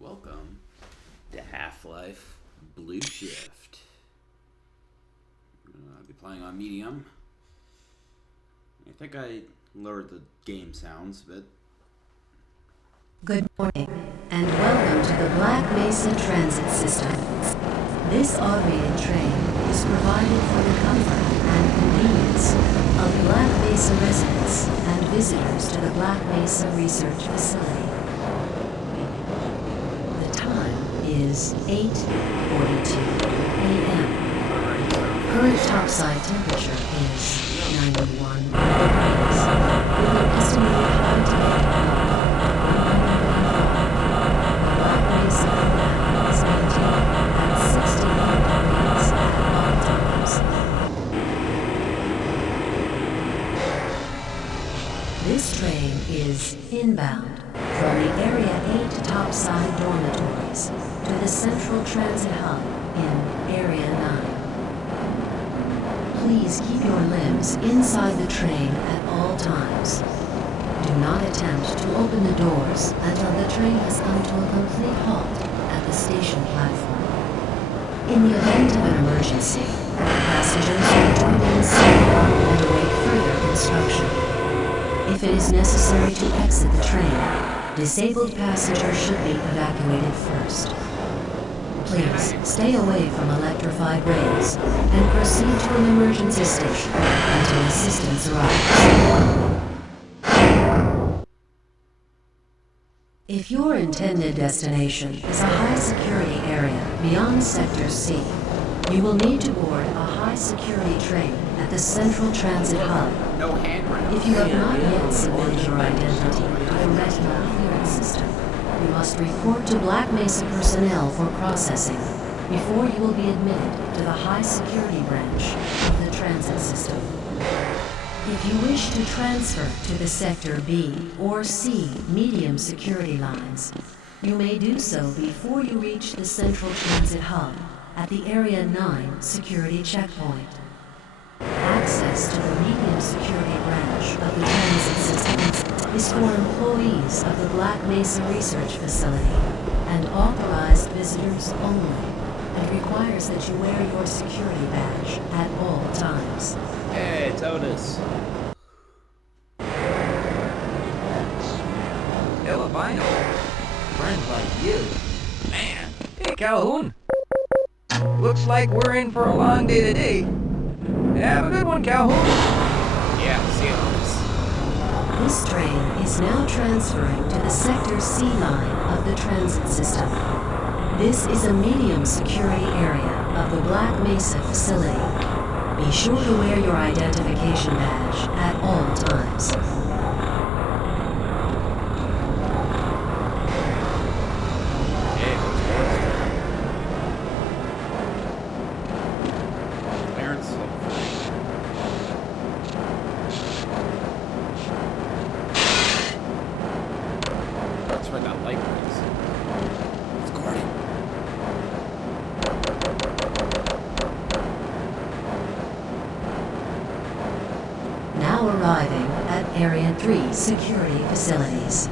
Welcome to Half-Life Blue Shift. I'll be playing on medium. I think I lowered the game sounds a bit. Good morning, and welcome to the Black Mesa Transit System. This automated train is provided for the comfort and convenience of Black Mesa residents and visitors to the Black Mesa Research Facility. The time is 8:42 a.m. Current topside temperature is 91 degrees, with an estimated high temperature Black Mesa now is maintained at 68 degrees at all times. This train is inbound from the Area 8 topside dormitories to the Central Transit Hub in Area 9. Please keep your limbs inside the train at all times. Do not attempt to open the doors until the train has come to a complete halt at the station platform. In the event of an emergency, passengers will join in signal and await further instruction. If it is necessary to exit the train, disabled passengers should be evacuated first. Please stay away from electrified rails and proceed to an emergency station until assistance arrives. If your intended destination is a high-security area beyond Sector C, you will need to board a high-security train at the Central Transit Hub. No handrails. If you have not yet submitted your identity to the retinal clearance system, you must report to Black Mesa personnel for processing before you will be admitted to the high-security branch of the transit system. If you wish to transfer to the Sector B or C medium security lines, you may do so before you reach the Central Transit Hub at the Area 9 security checkpoint. Access to the medium security branch of the transit system is for employees of the Black Mesa Research Facility and authorized visitors only, and requires that you wear your security badge at all times. Hey, it's Otis. Albino. Friends like you. Man. Hey, Calhoun. Looks like we're in for a long day today. Have a good one, Calhoun. Yeah, see you, Otis. This train is now transferring to the Sector C line of the transit system. This is a medium security area of the Black Mesa facility. Be sure to wear your identification badge at all times. Hey, what's clearance? That's why that light breaks. It's Gordon. Now arriving at Area 3 security facilities.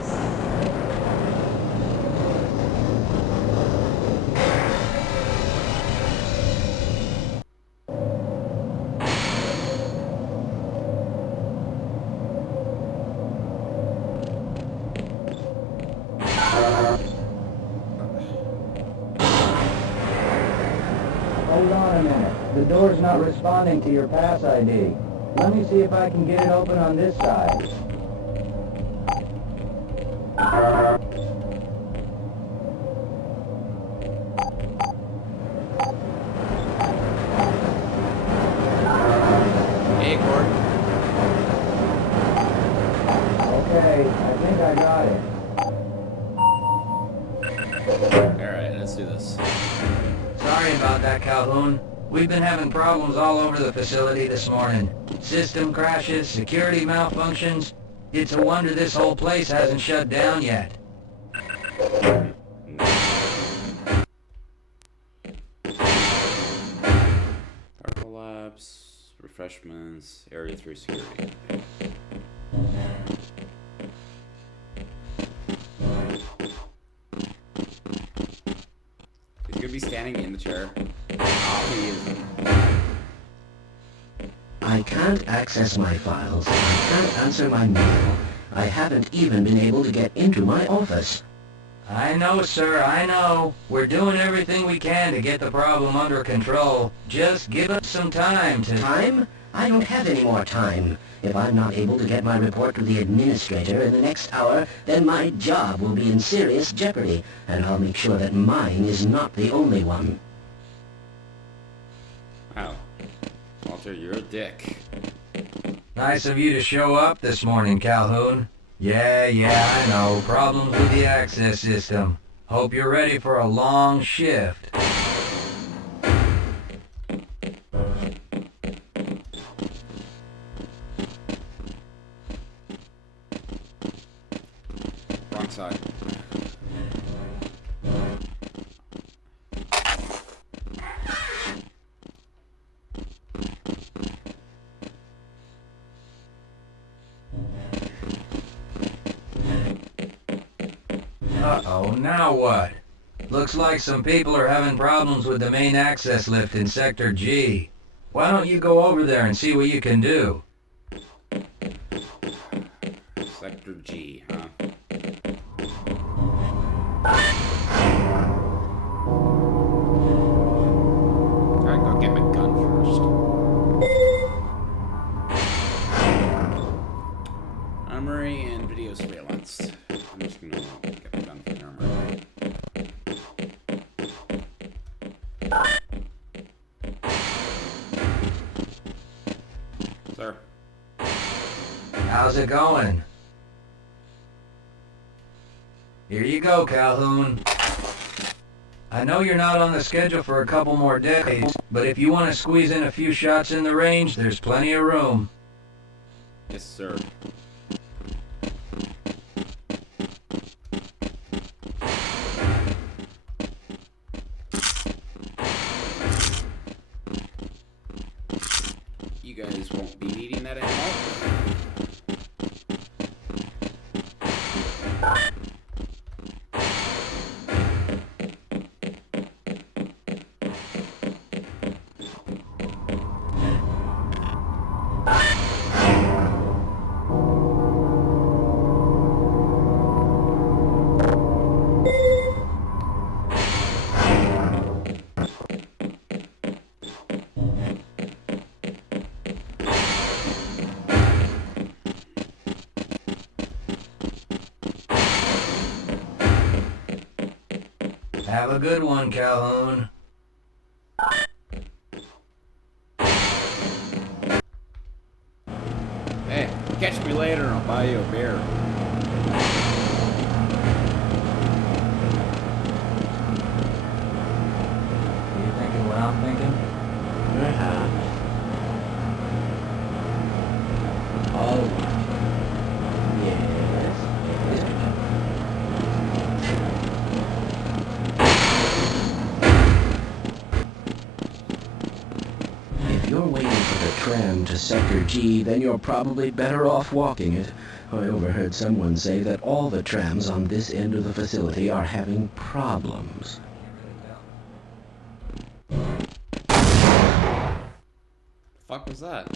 Hold on a minute. The door's not responding to your pass ID. Let me see if I can get it open on this side. Hey, Gordon. Okay, I think I got it. Alright, let's do this. Sorry about that, Calhoun. We've been having problems all over the facility this morning. System crashes, security malfunctions. It's a wonder this whole place hasn't shut down yet. Particle labs, refreshments, area 3 security. he standing in the chair? Oh, he isn't. I can't access my files. I can't answer my mail. I haven't even been able to get into my office. I know, sir, I know. We're doing everything we can to get the problem under control. Just give us some time to... Time? I don't have any more time. If I'm not able to get my report to the administrator in the next hour, then my job will be in serious jeopardy, and I'll make sure that mine is not the only one. Wow. Walter, you're a dick. Nice of you to show up this morning, Calhoun. Yeah, I know. Problems with the access system. Hope you're ready for a long shift. Wrong side. Uh-oh, now what? Looks like some people are having problems with the main access lift in Sector G. Why don't you go over there and see what you can do? Sector G, huh? Gotta go get my gun first. Armory and video surveillance. I'm just gonna get the gun from the armory. Sir. How's it going? Here you go, Calhoun. I know you're not on the schedule for a couple more days, but if you want to squeeze in a few shots in the range, there's plenty of room. Yes, sir. You guys won't be needing that ammo. Have a good one, Calhoun. Hey, catch me later and I'll buy you a beer. Are you thinking what I'm thinking? Perhaps. All right. Yes. If you're waiting for the tram to Sector G, then you're probably better off walking it. I overheard someone say that all the trams on this end of the facility are having problems. Fuck was that?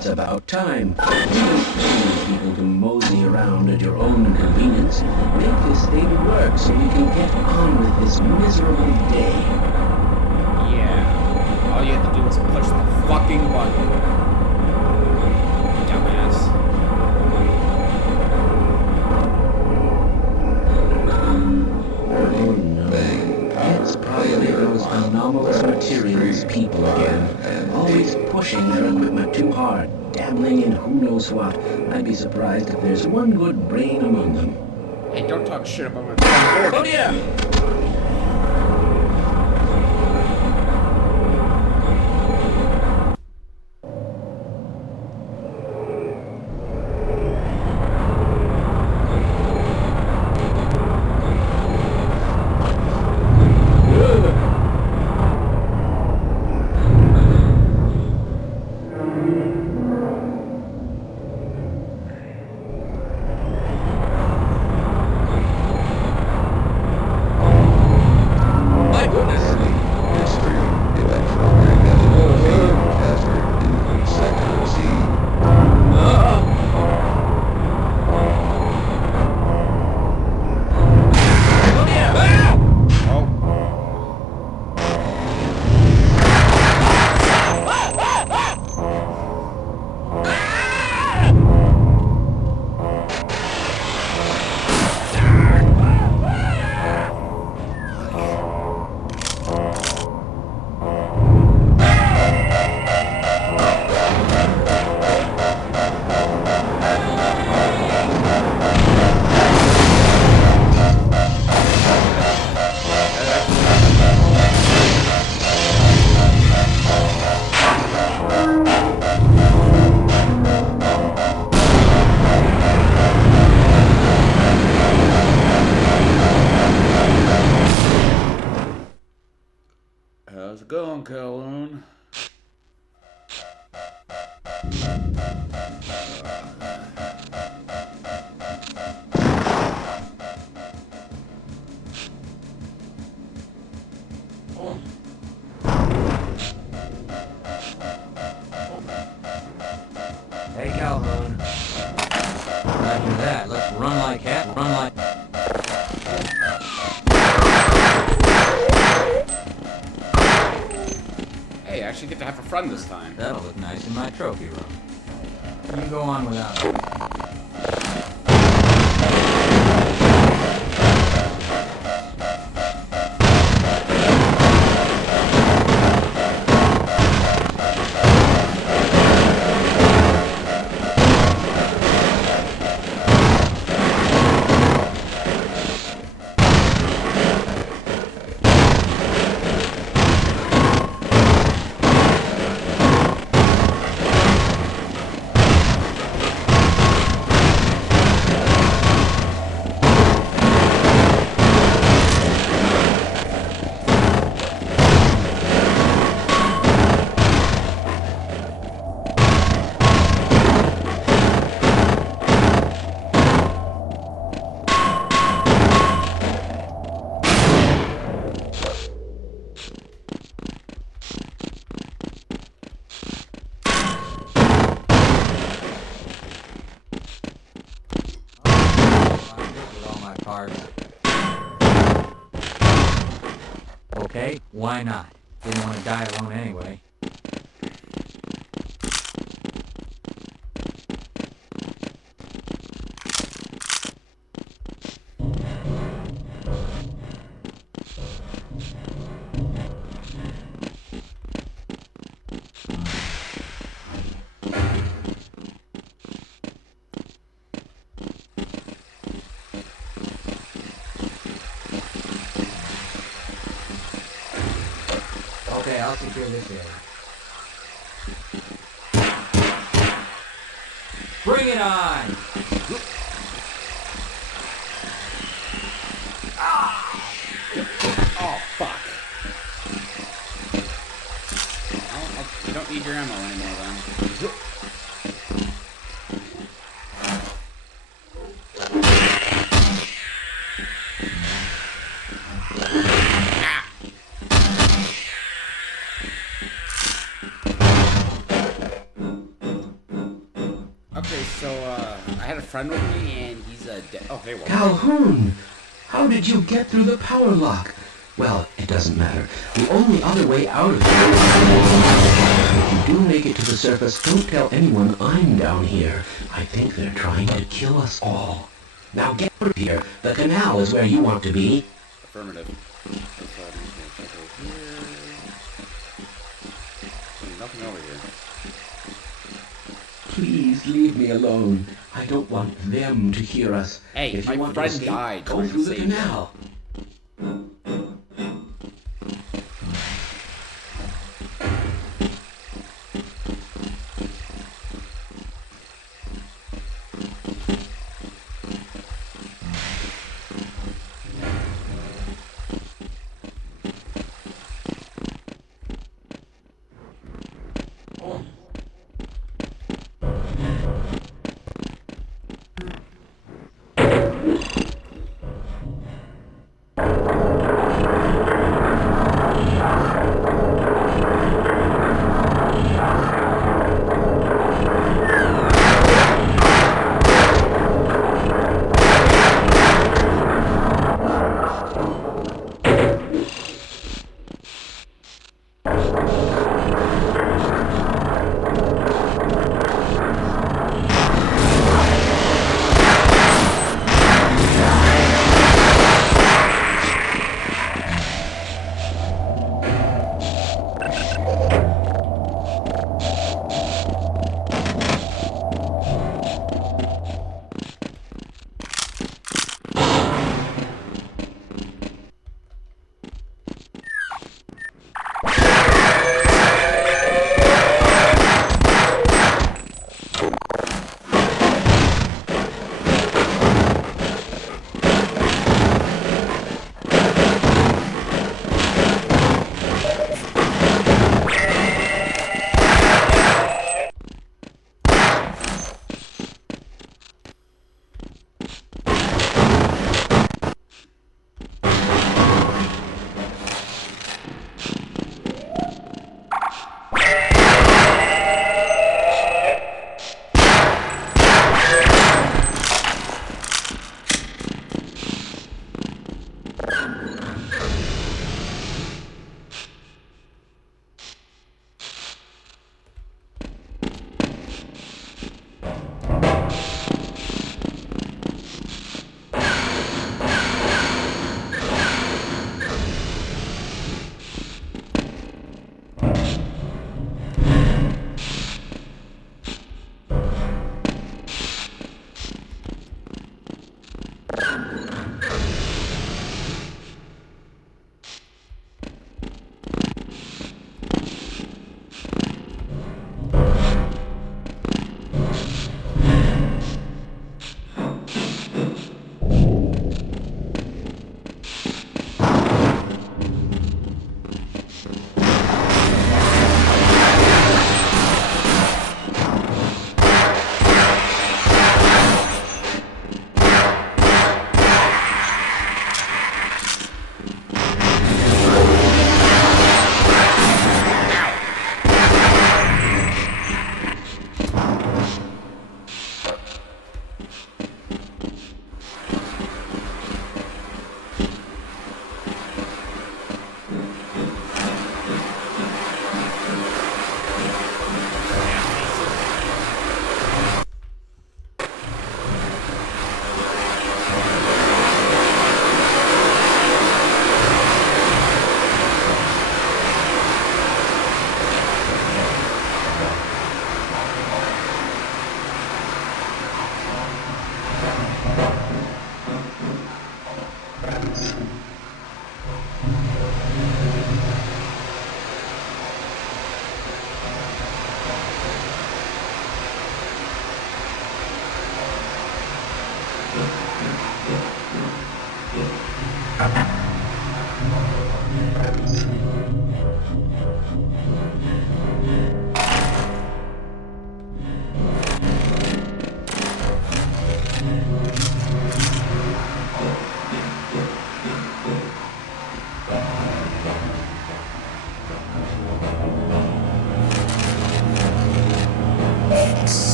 it's about time. You don't pay people to mosey around at your own convenience. Make this thing work so we can get on with this miserable day. Yeah. All you have to do is push the fucking button. Dumbass. Oh no. It's probably those anomalous materials people again. Always pushing their equipment too hard, dabbling in who knows what. I'd be surprised if there's one good brain among them. Hey, don't talk shit about my friend Gordon. Oh yeah! How's it going, Calhoun? Hey, Calhoun. Roger that. Let's run like heck. Run like... Hey, I actually get to have a friend this time. That'll look nice in my trophy room. You go on without me. Okay, why not? Didn't want to die alone anyway. Okay, I'll secure this area. Bring it on! Oh, fuck. Oh, you don't need your ammo anymore, then. friend with me, and he's a oh, hey, well. Calhoun! How did you get through the power lock? Well, it doesn't matter. The only other way out of here is... If you do make it to the surface, don't tell anyone I'm down here. I think they're trying to kill us all. Now get out of here. The canal is where you want to be. Affirmative. Nothing over here. Please leave me alone. I don't want them to hear us. Hey, if you my want friend to escape, died go trying to through the save canal.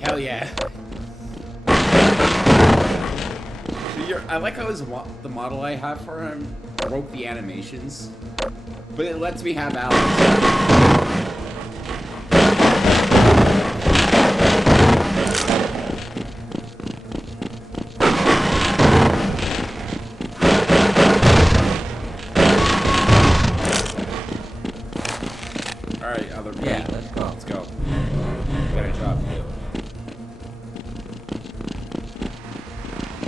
Hell yeah. I like how the model I have for him broke the animations, but it lets me have Alex. Alright, other B. Yeah, let's go. Let's go. Got a job to do.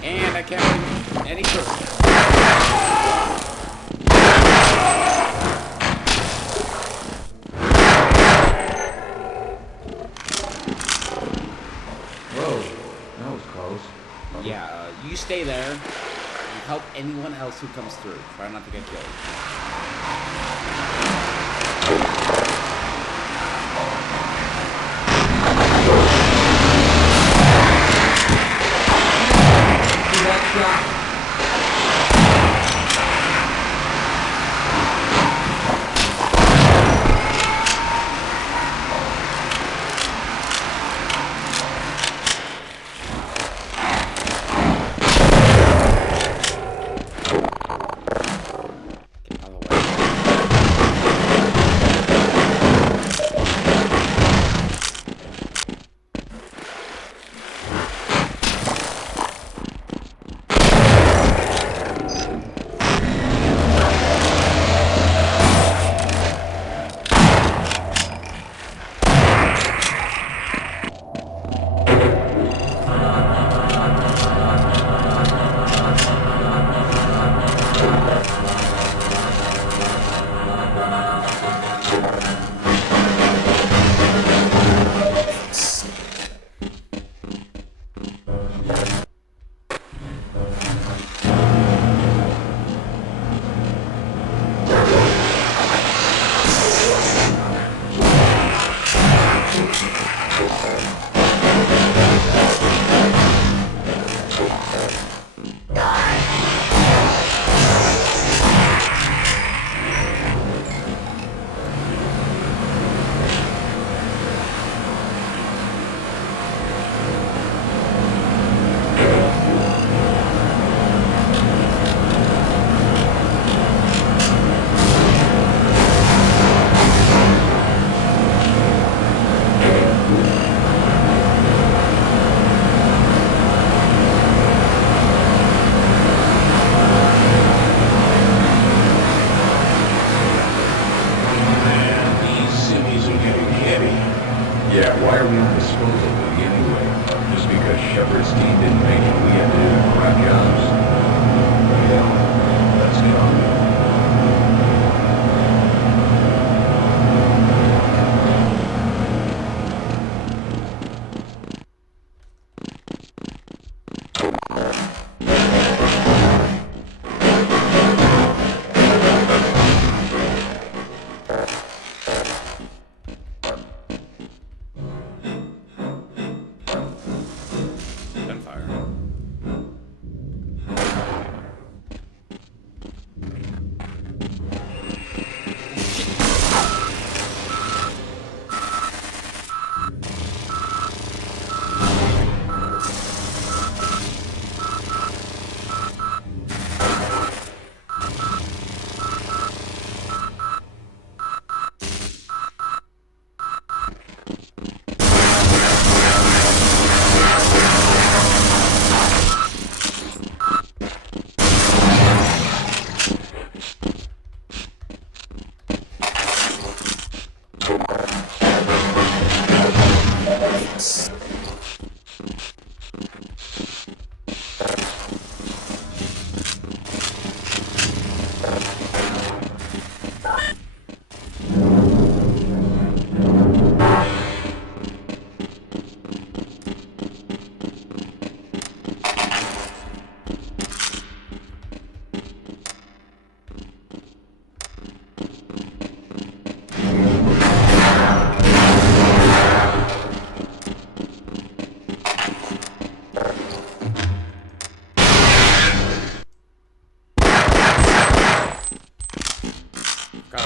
And I can't win any curve. Whoa, that was close. Yeah, you stay there and help anyone else who comes through. Try not to get killed. See that shot? Get out of the way.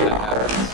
that happens.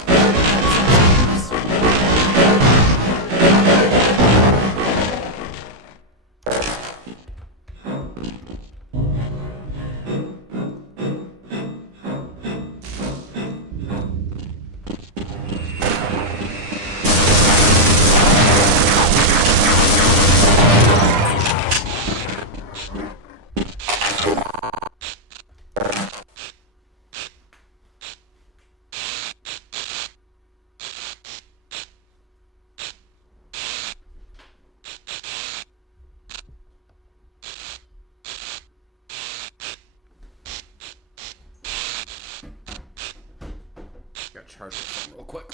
Gotta charge the phone real quick.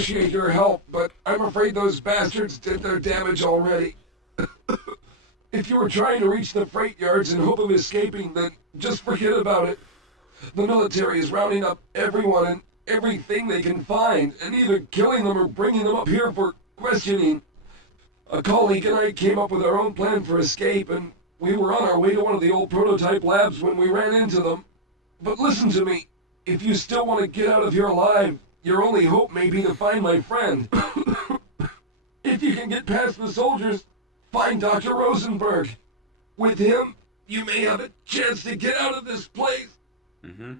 appreciate your help, but I'm afraid those bastards did their damage already. If you were trying to reach the freight yards in hope of escaping, then just forget about it. The military is rounding up everyone and everything they can find, and either killing them or bringing them up here for questioning. A colleague and I came up with our own plan for escape, and we were on our way to one of the old prototype labs when we ran into them. But listen to me. If you still want to get out of here alive, your only hope may be to find my friend. If you can get past the soldiers, find Dr. Rosenberg. With him, you may have a chance to get out of this place. Mm-hmm.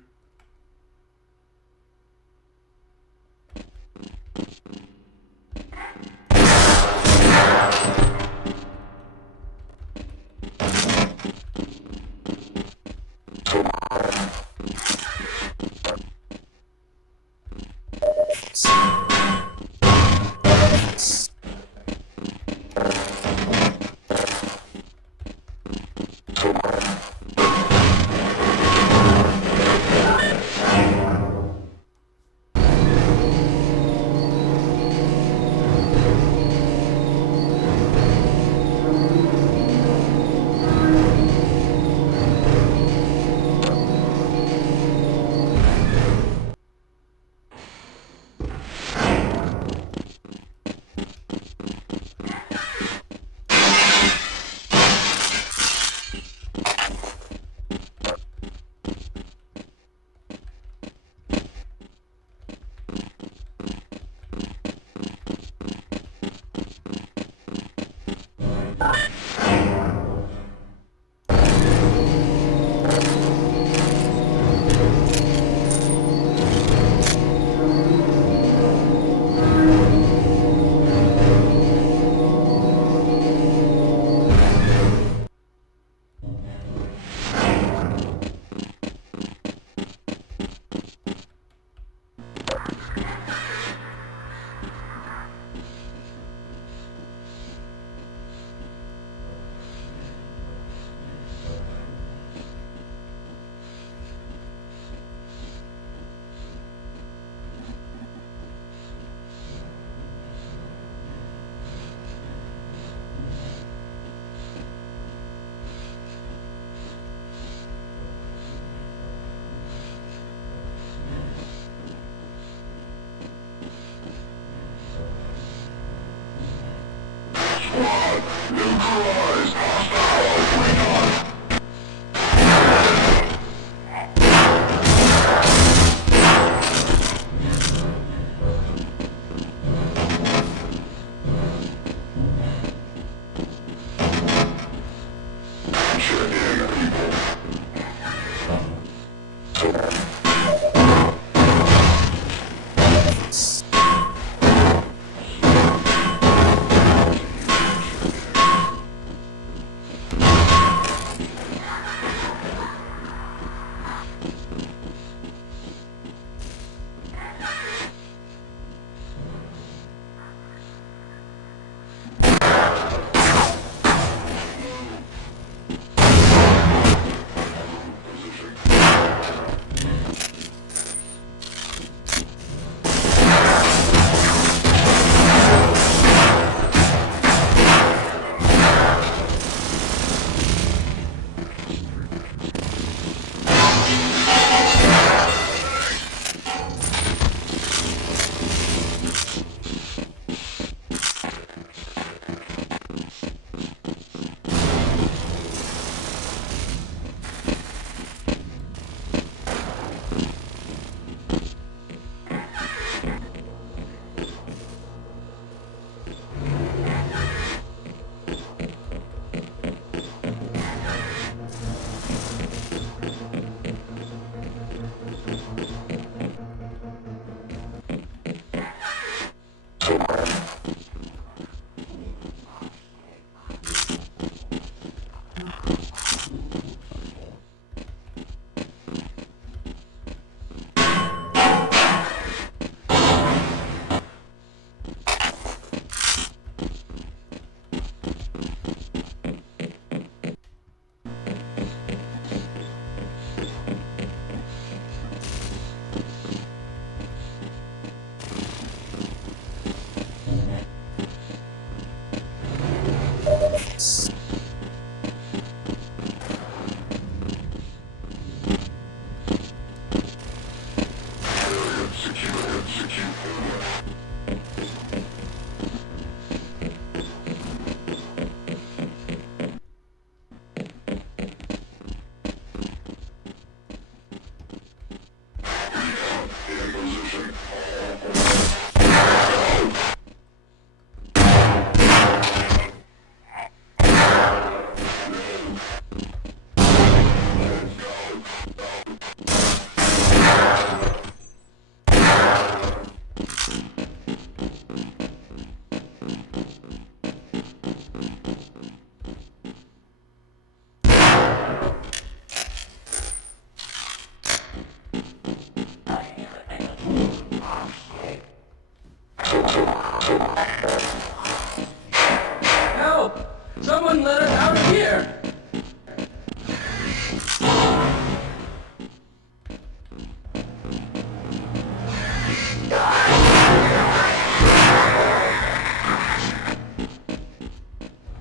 Someone let us out of here!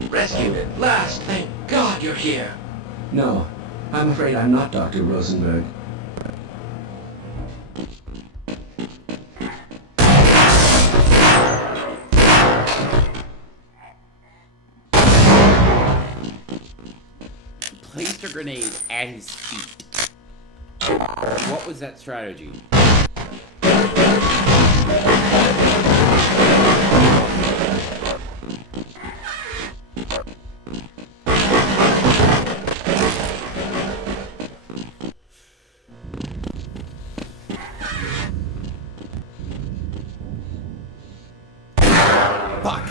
Rescued at last! Thank God you're here! No, I'm afraid I'm not Dr. Rosenberg. Placed a grenade at his feet. What was that strategy? Fuck!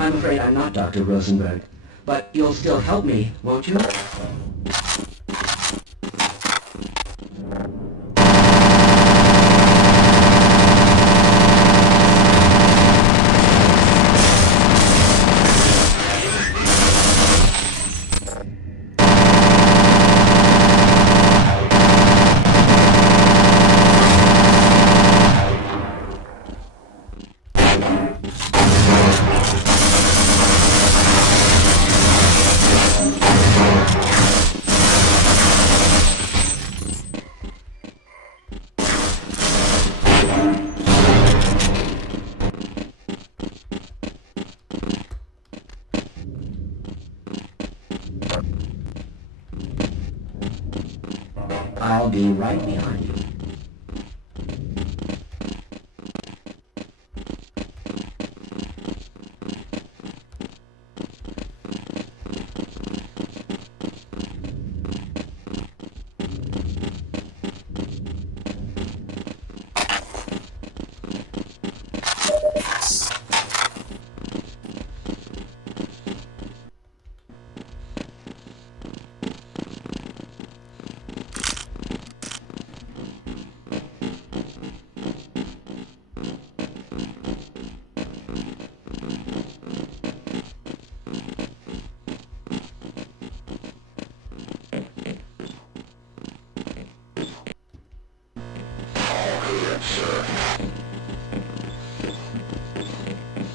I'm afraid I'm not Dr. Rosenberg. But you'll still help me, won't you? I'll be right behind you.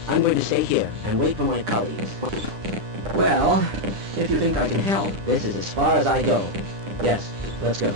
I'm going to stay here and wait for my colleagues. Well, if you think I can help, this is as far as I go. Yes, let's go.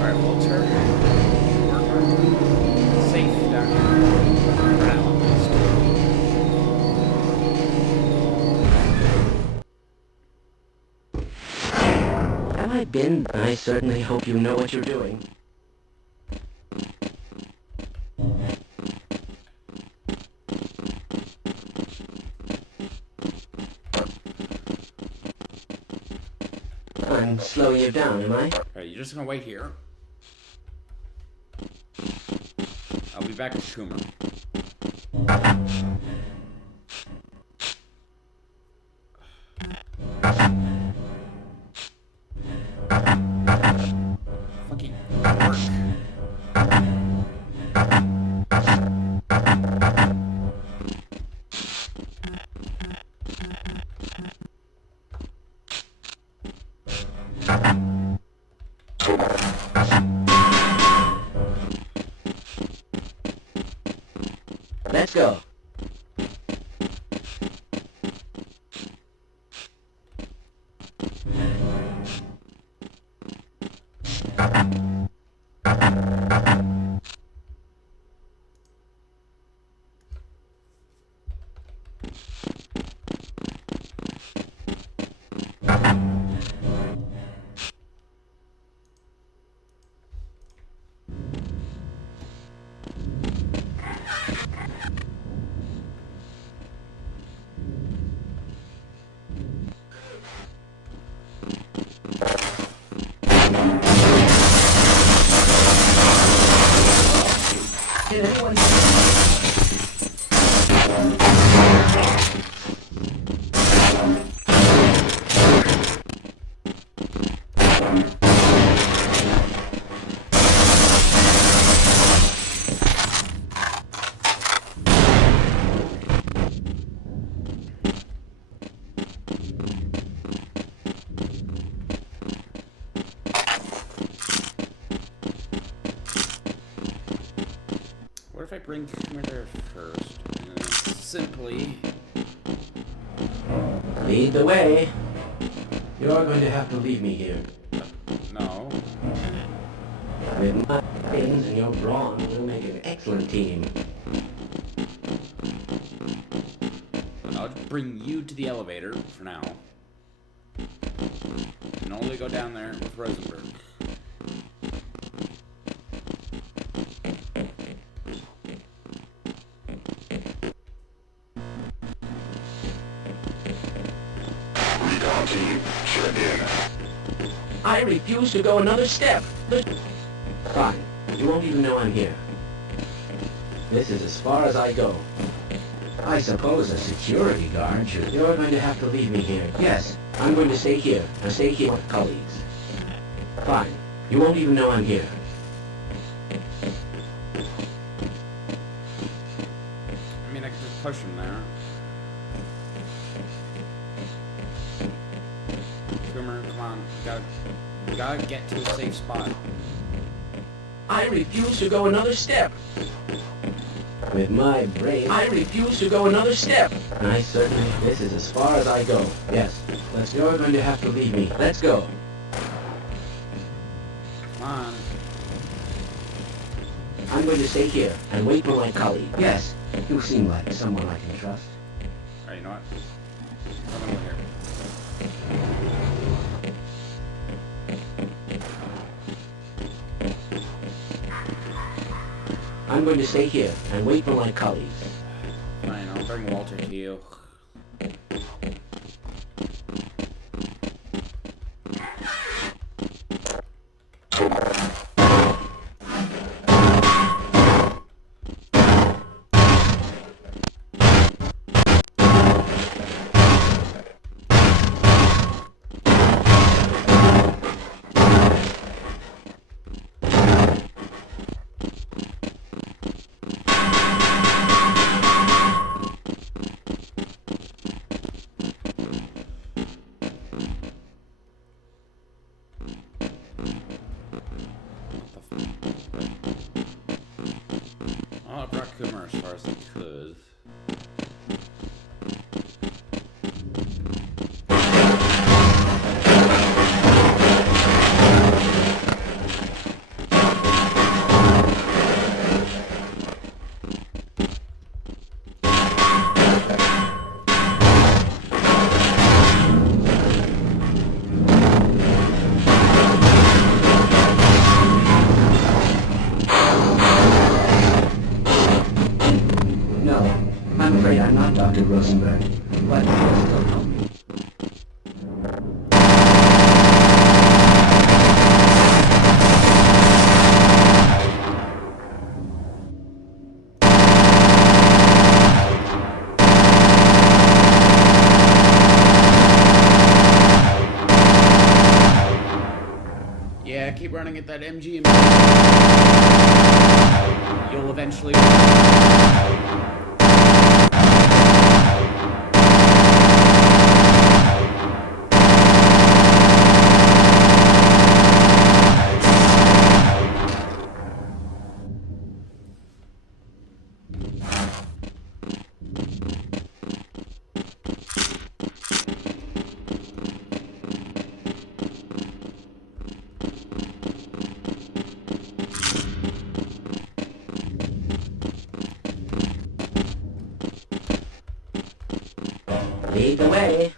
Alright, Walter. We're safe down here. For now, at least. Have I been? I certainly hope you know what you're doing. I'm slowing you down, am I? Alright, you're just gonna wait here. I'll be back with Schumer. Fucking work. Let's go. Did anyone... What if I bring Schumer there first? Simply... Lead the way. You're going to have to leave me here. No. With my brains and your brawn, we'll make an excellent team. I'll bring you to the elevator for now. And only go down there with Rosenberg. Recon team, check in. I refuse to go another step. Fine. You won't even know I'm here. This is as far as I go. I suppose a security guard should... You're going to have to leave me here. Yes, I'm going to stay here. And stay here with colleagues. Fine. You won't even know I'm here. I mean, I could just push him there. Schumer, come on. You gotta get to a safe spot. I refuse to go another step. With my brain, I refuse to go another step. And I certainly... This is as far as I go. Yes. Let's... You're going to have to leave me. Let's go. Come on. I'm going to stay here and wait for my colleague. Yes. You seem like someone I can trust. Alright, you know what? Come over here. I'm going to stay here and wait for my colleagues. Fine, I'll bring Walter to you. Oh, I brought Kumar as far as I could. I'm afraid I'm not Dr. Rosenberg, but this will help me. running at that MG, you'll eventually. Lead the way.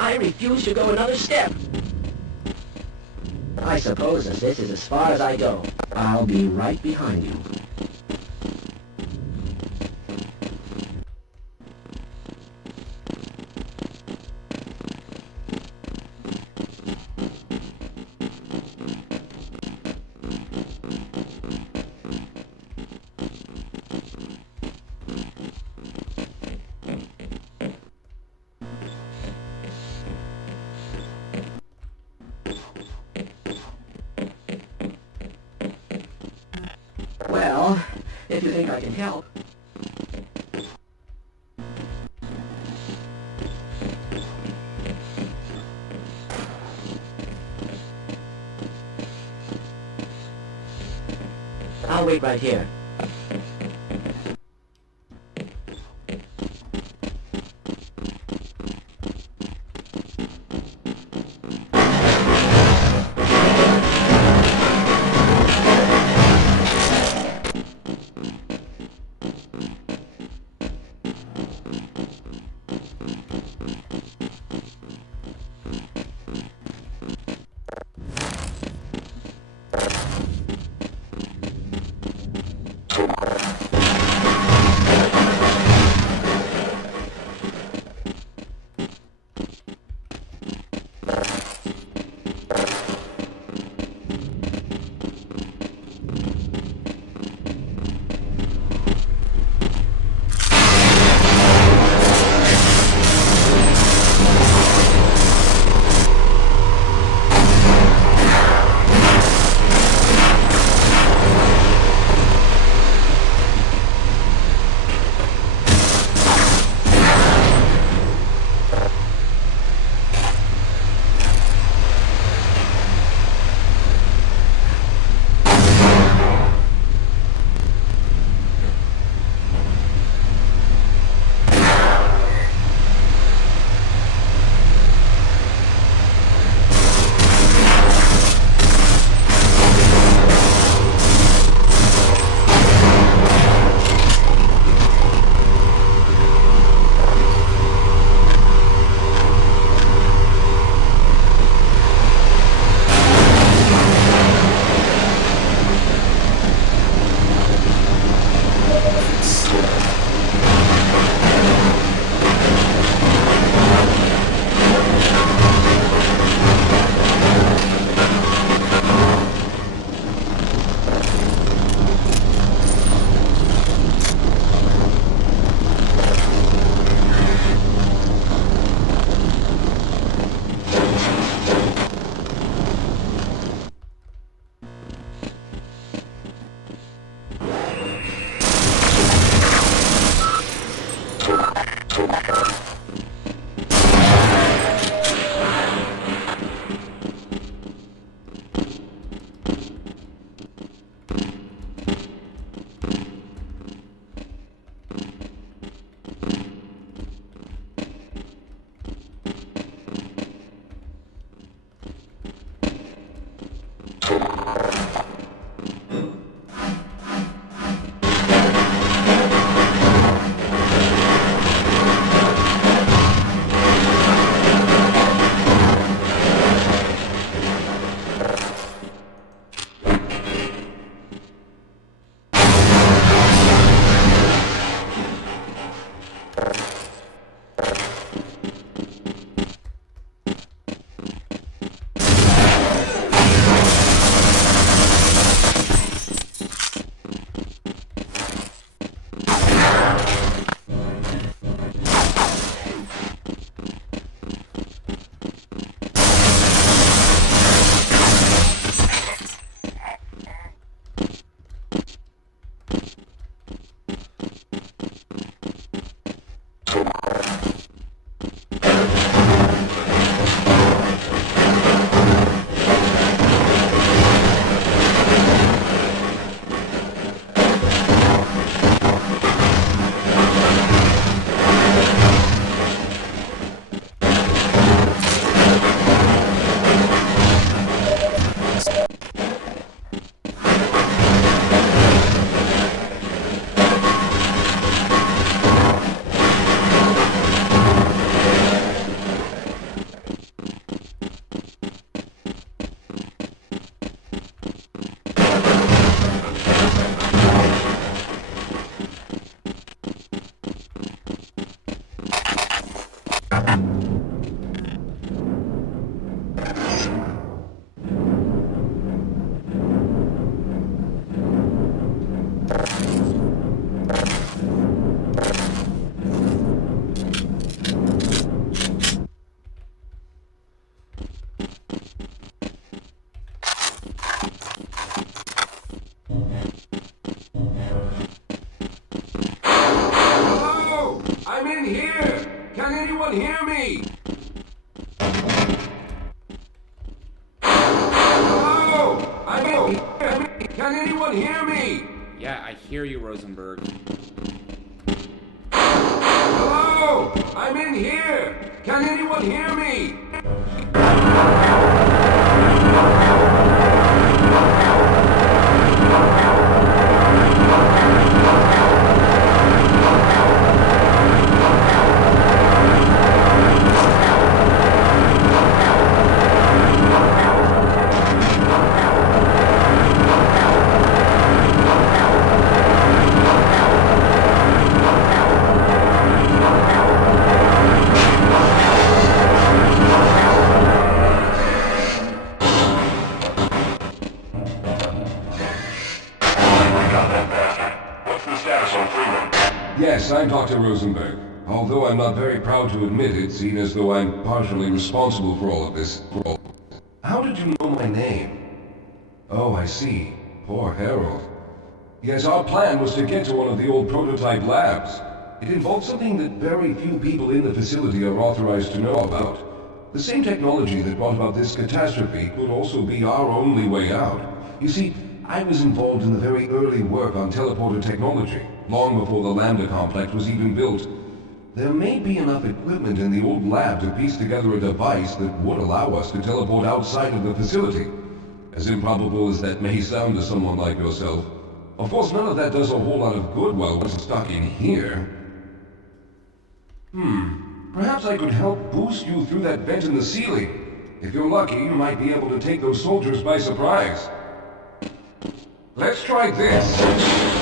I refuse to go another step. I suppose as this is as far as I go, I'll be right behind you. Well, if you think I can help. I'll wait right here. Hello! I'm in here! Can anyone hear me? Hello! I'm in here! Can anyone hear me? Yeah, I hear you, Rosenberg. Hello! I'm in here! Can anyone hear me? Yes, I'm Dr. Rosenberg. Although I'm not very proud to admit it, seeing as though I'm partially responsible for all of this. How did you know my name? Oh, I see. Poor Harold. Yes, our plan was to get to one of the old prototype labs. It involved something that very few people in the facility are authorized to know about. The same technology that brought about this catastrophe could also be our only way out. You see, I was involved in the very early work on teleporter technology, long before the Lambda complex was even built. There may be enough equipment in the old lab to piece together a device that would allow us to teleport outside of the facility. As improbable as that may sound to someone like yourself. Of course, none of that does a whole lot of good while we're stuck in here. Perhaps I could help boost you through that vent in the ceiling. If you're lucky, you might be able to take those soldiers by surprise. Let's try this.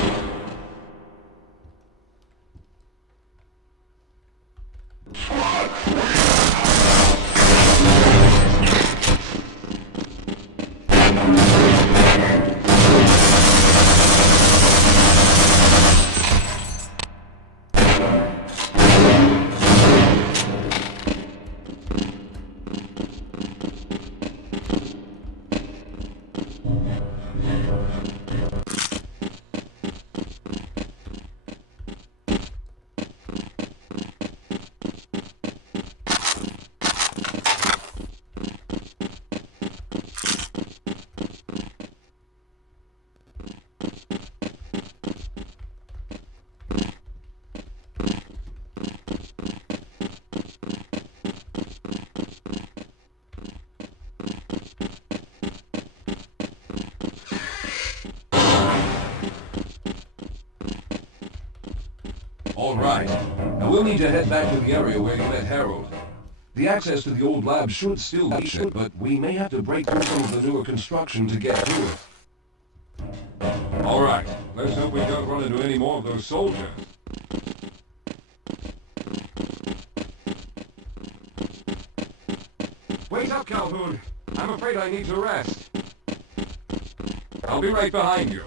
All right. Now we'll need to head back to the area where you met Harold. The access to the old lab should still be shut, but we may have to break through some of the newer construction to get to it. All right. Let's hope we don't run into any more of those soldiers. Wait up, Calhoun. I'm afraid I need to rest. I'll be right behind you.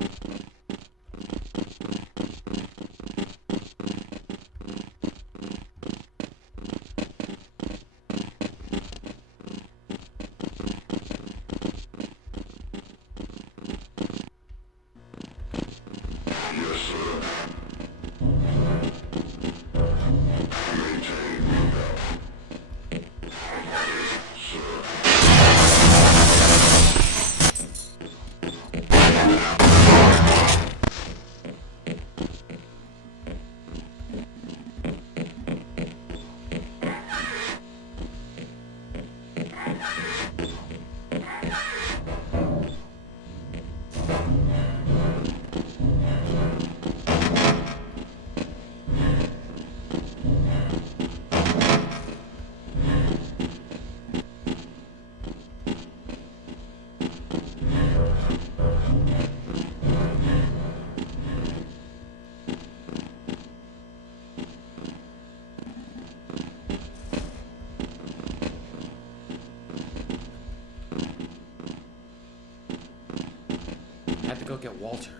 Walter.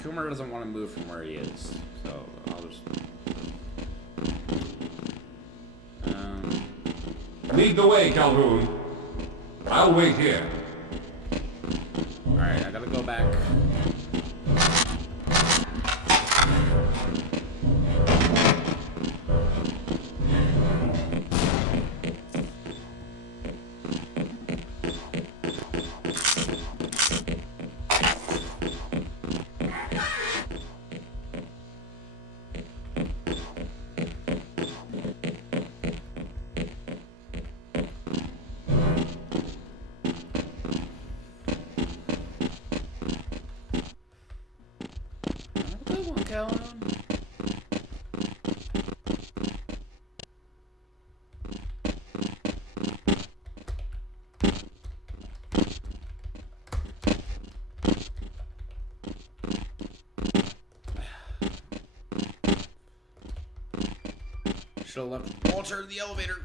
Coomer doesn't want to move from where he is, so I'll just... Lead the way, Calhoun. I'll wait here. Alright, I gotta go back. Good one, Calhoun. Should've left Walter in the elevator.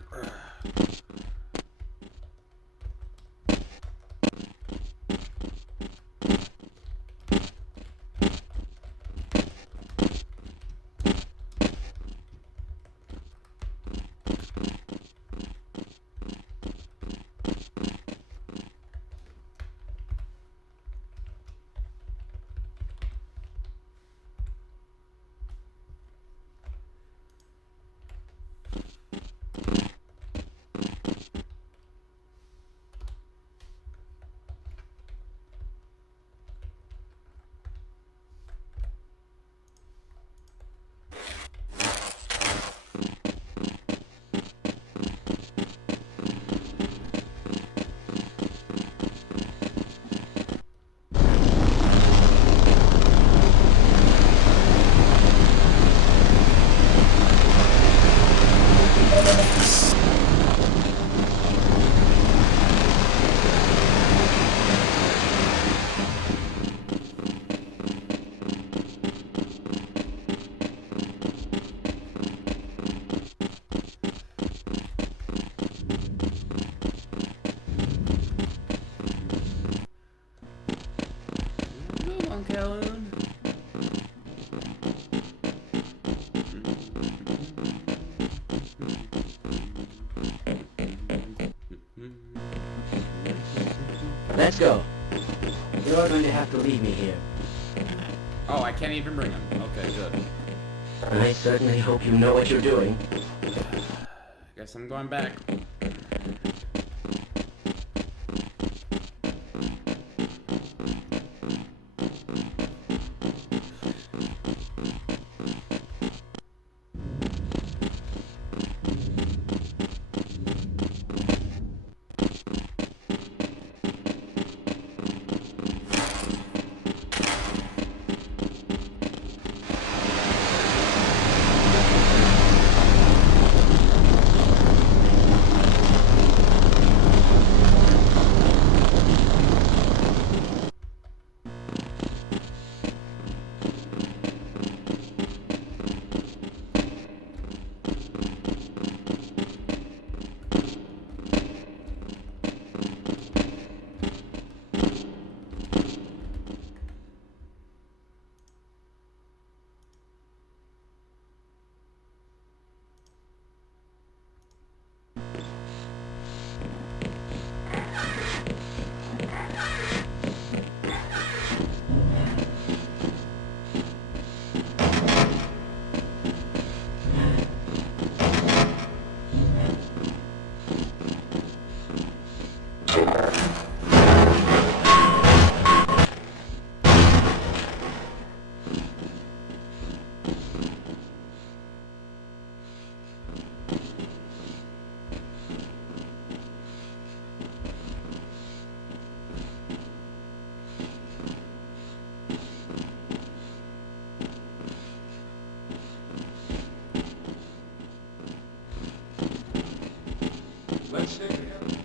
Good one, Calhoun. Let's go. You're going to have to leave me here. Oh, I can't even bring him. Okay, good. I certainly hope you know what you're doing. Guess I'm going back. Let's stick together.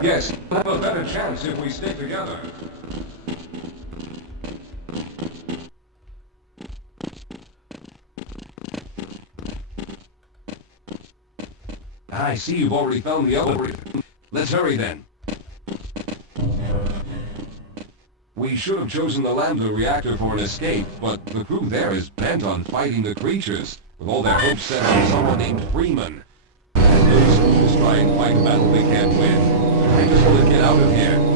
Yes, we'll have a better chance if we stick together. I see you've already found the elevator. Let's hurry then. We should have chosen the Lambda reactor for an escape, but the crew there is bent on fighting the creatures, with all their hopes set on someone named Freeman. Those fools try and fight a battle they can't win. I just want to get out of here.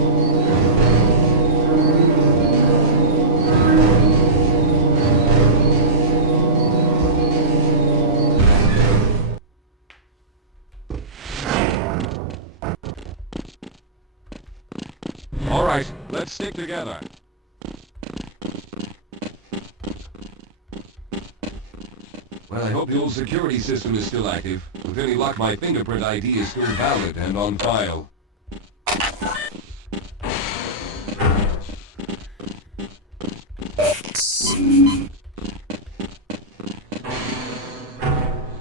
All right, let's stick together. Well, I hope the old security system is still active. With any luck, my fingerprint ID is still valid and on file.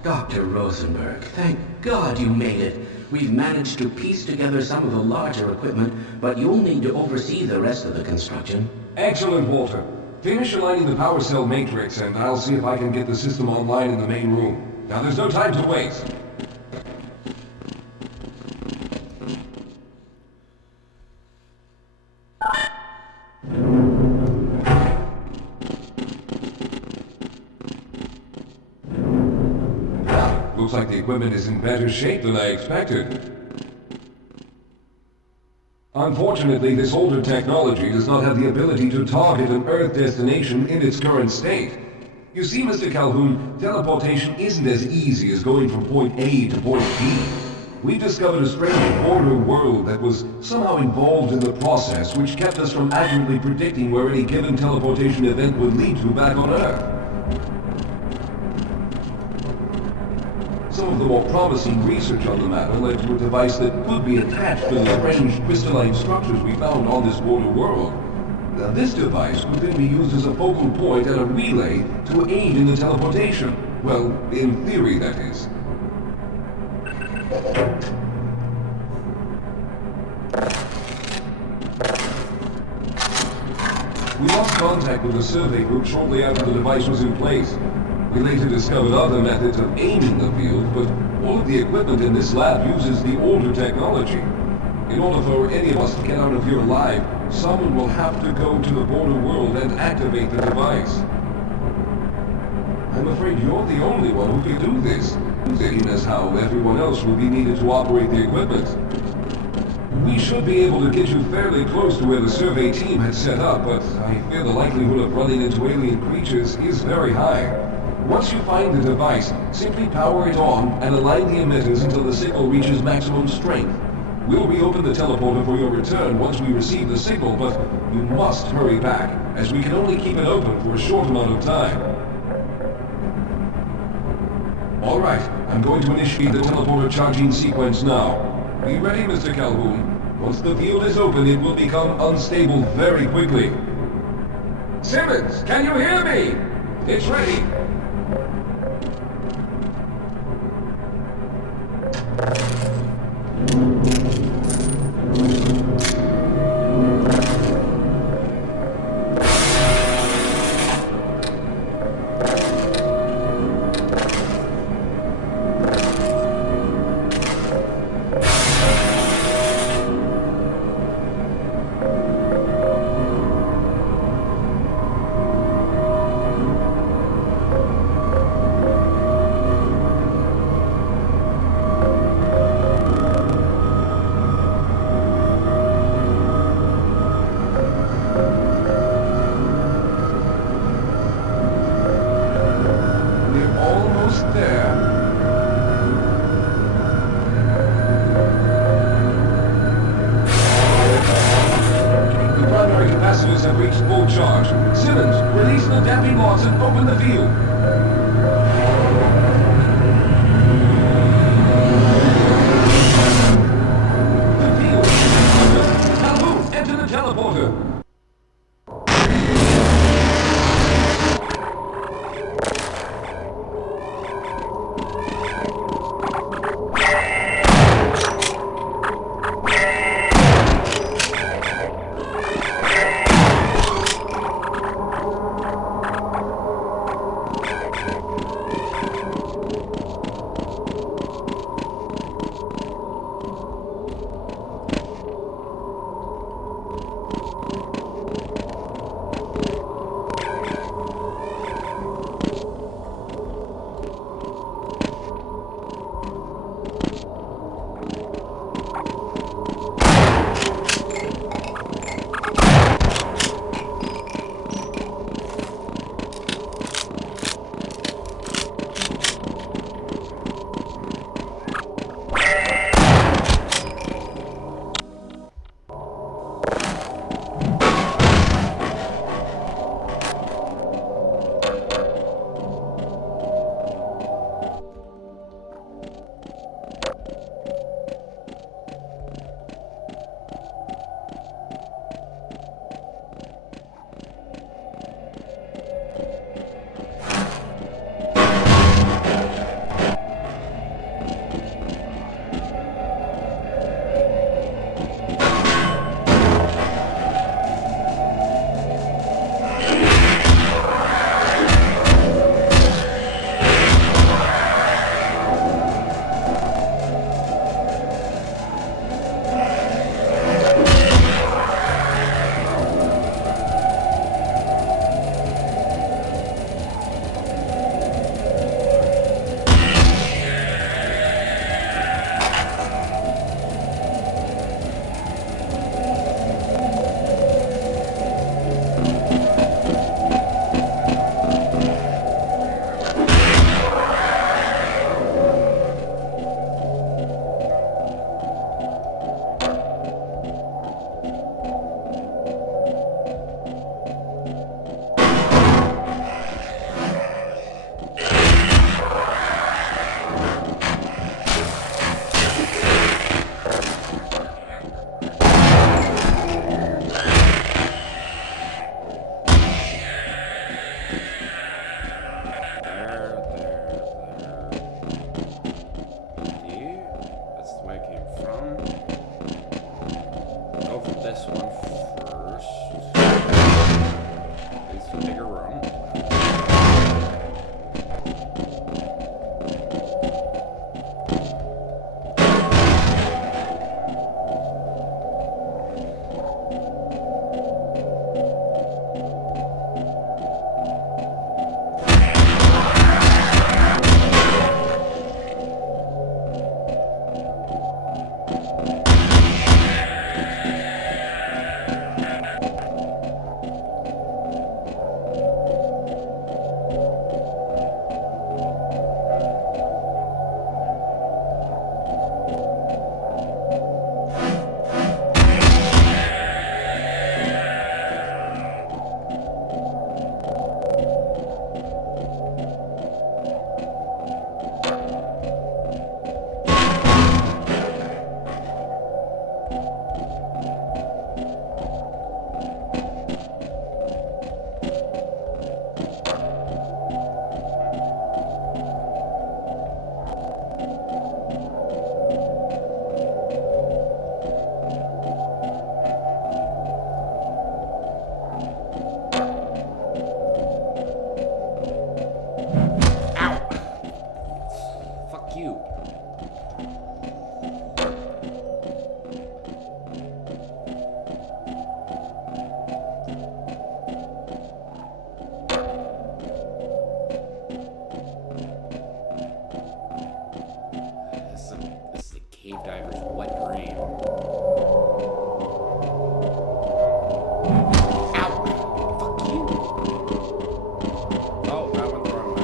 Dr. Rosenberg, thank God you made it. We've managed to piece together some of the larger equipment, but you'll need to oversee the rest of the construction. Excellent, Walter. Finish aligning the power cell matrix, and I'll see if I can get the system online in the main room. Now, there's no time to waste. Looks like the equipment is in better shape than I expected. Unfortunately, this older technology does not have the ability to target an Earth destination in its current state. You see, Mr. Calhoun, teleportation isn't as easy as going from point A to point B. We've discovered a strange border world that was somehow involved in the process, which kept us from accurately predicting where any given teleportation event would lead to back on Earth. Some of the more promising research on the matter led to a device that could be attached to the strange crystalline structures we found on this border world. Now, this device could then be used as a focal point and a relay to aid in the teleportation. Well, in theory, that is. We lost contact with the survey group shortly after the device was in place. We later discovered other methods of aiming the field, but all of the equipment in this lab uses the older technology. In order for any of us to get out of here alive, someone will have to go to the border world and activate the device. I'm afraid you're the only one who can do this, seeing as how everyone else will be needed to operate the equipment. We should be able to get you fairly close to where the survey team had set up, but I fear the likelihood of running into alien creatures is very high. Once you find the device, simply power it on and align the emitters until the signal reaches maximum strength. We'll reopen the teleporter for your return once we receive the signal, but you must hurry back, as we can only keep it open for a short amount of time. All right, I'm going to initiate the teleporter charging sequence now. Be ready, Mr. Calhoun. Once the field is open, it will become unstable very quickly. Simmons, can you hear me? It's ready. Have reached full charge. Simmons, release the damping lots and open the field. The field is Calhoun, enter the teleporter. a bigger room. Fuck you. This is a cave diver's wet dream. Ow! Fuck you. Oh, that went the wrong way.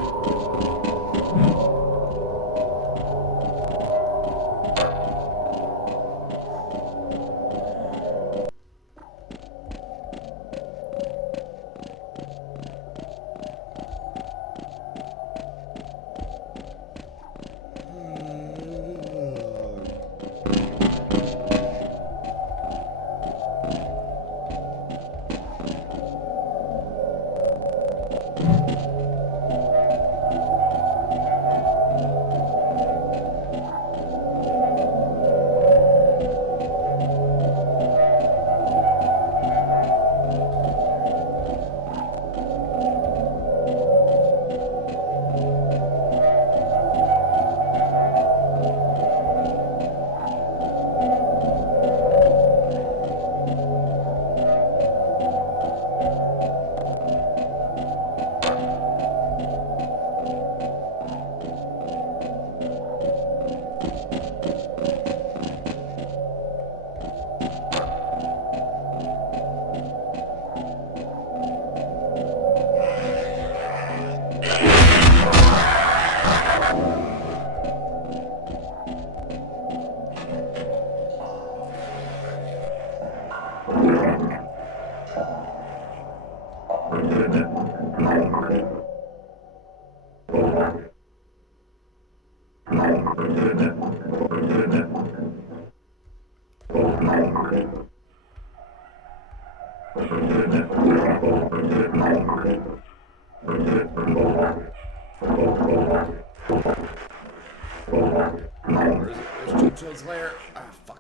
Where's Jojo's lair? Ah, fuck.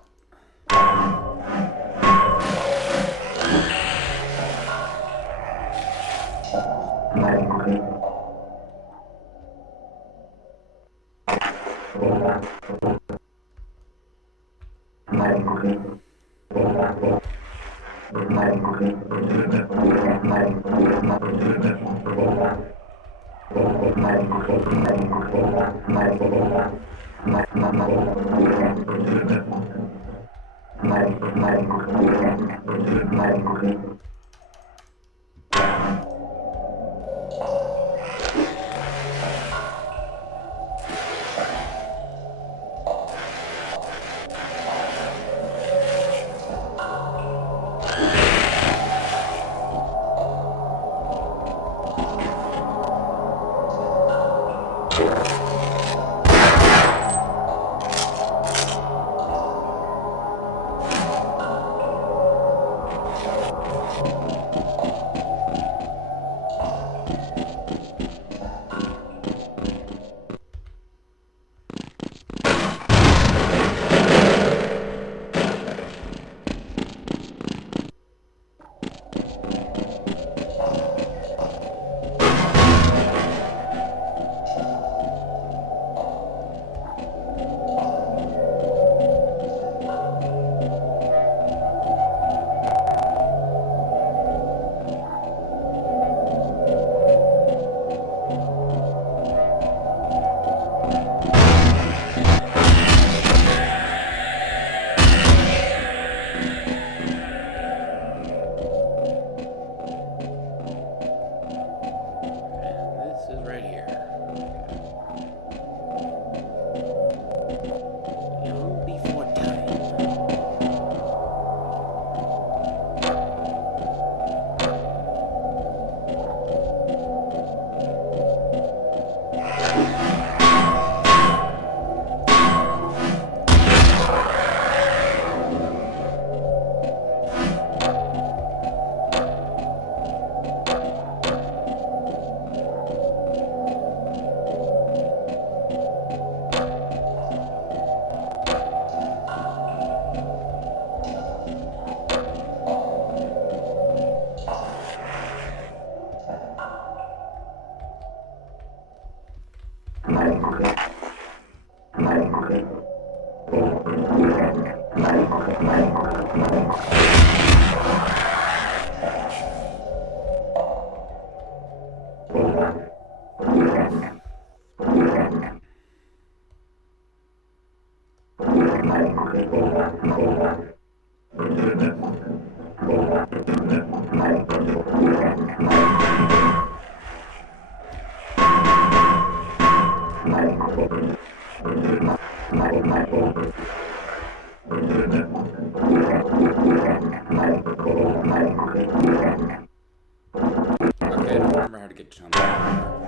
get jumped on.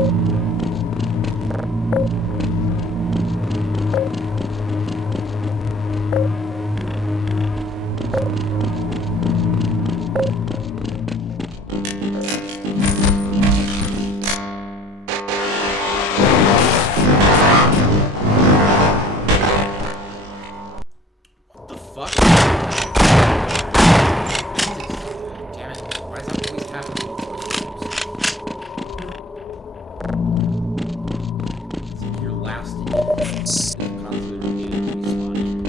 What the fuck? Damn it. Why does that always happen to me? It's like you're last in the constantly respawning.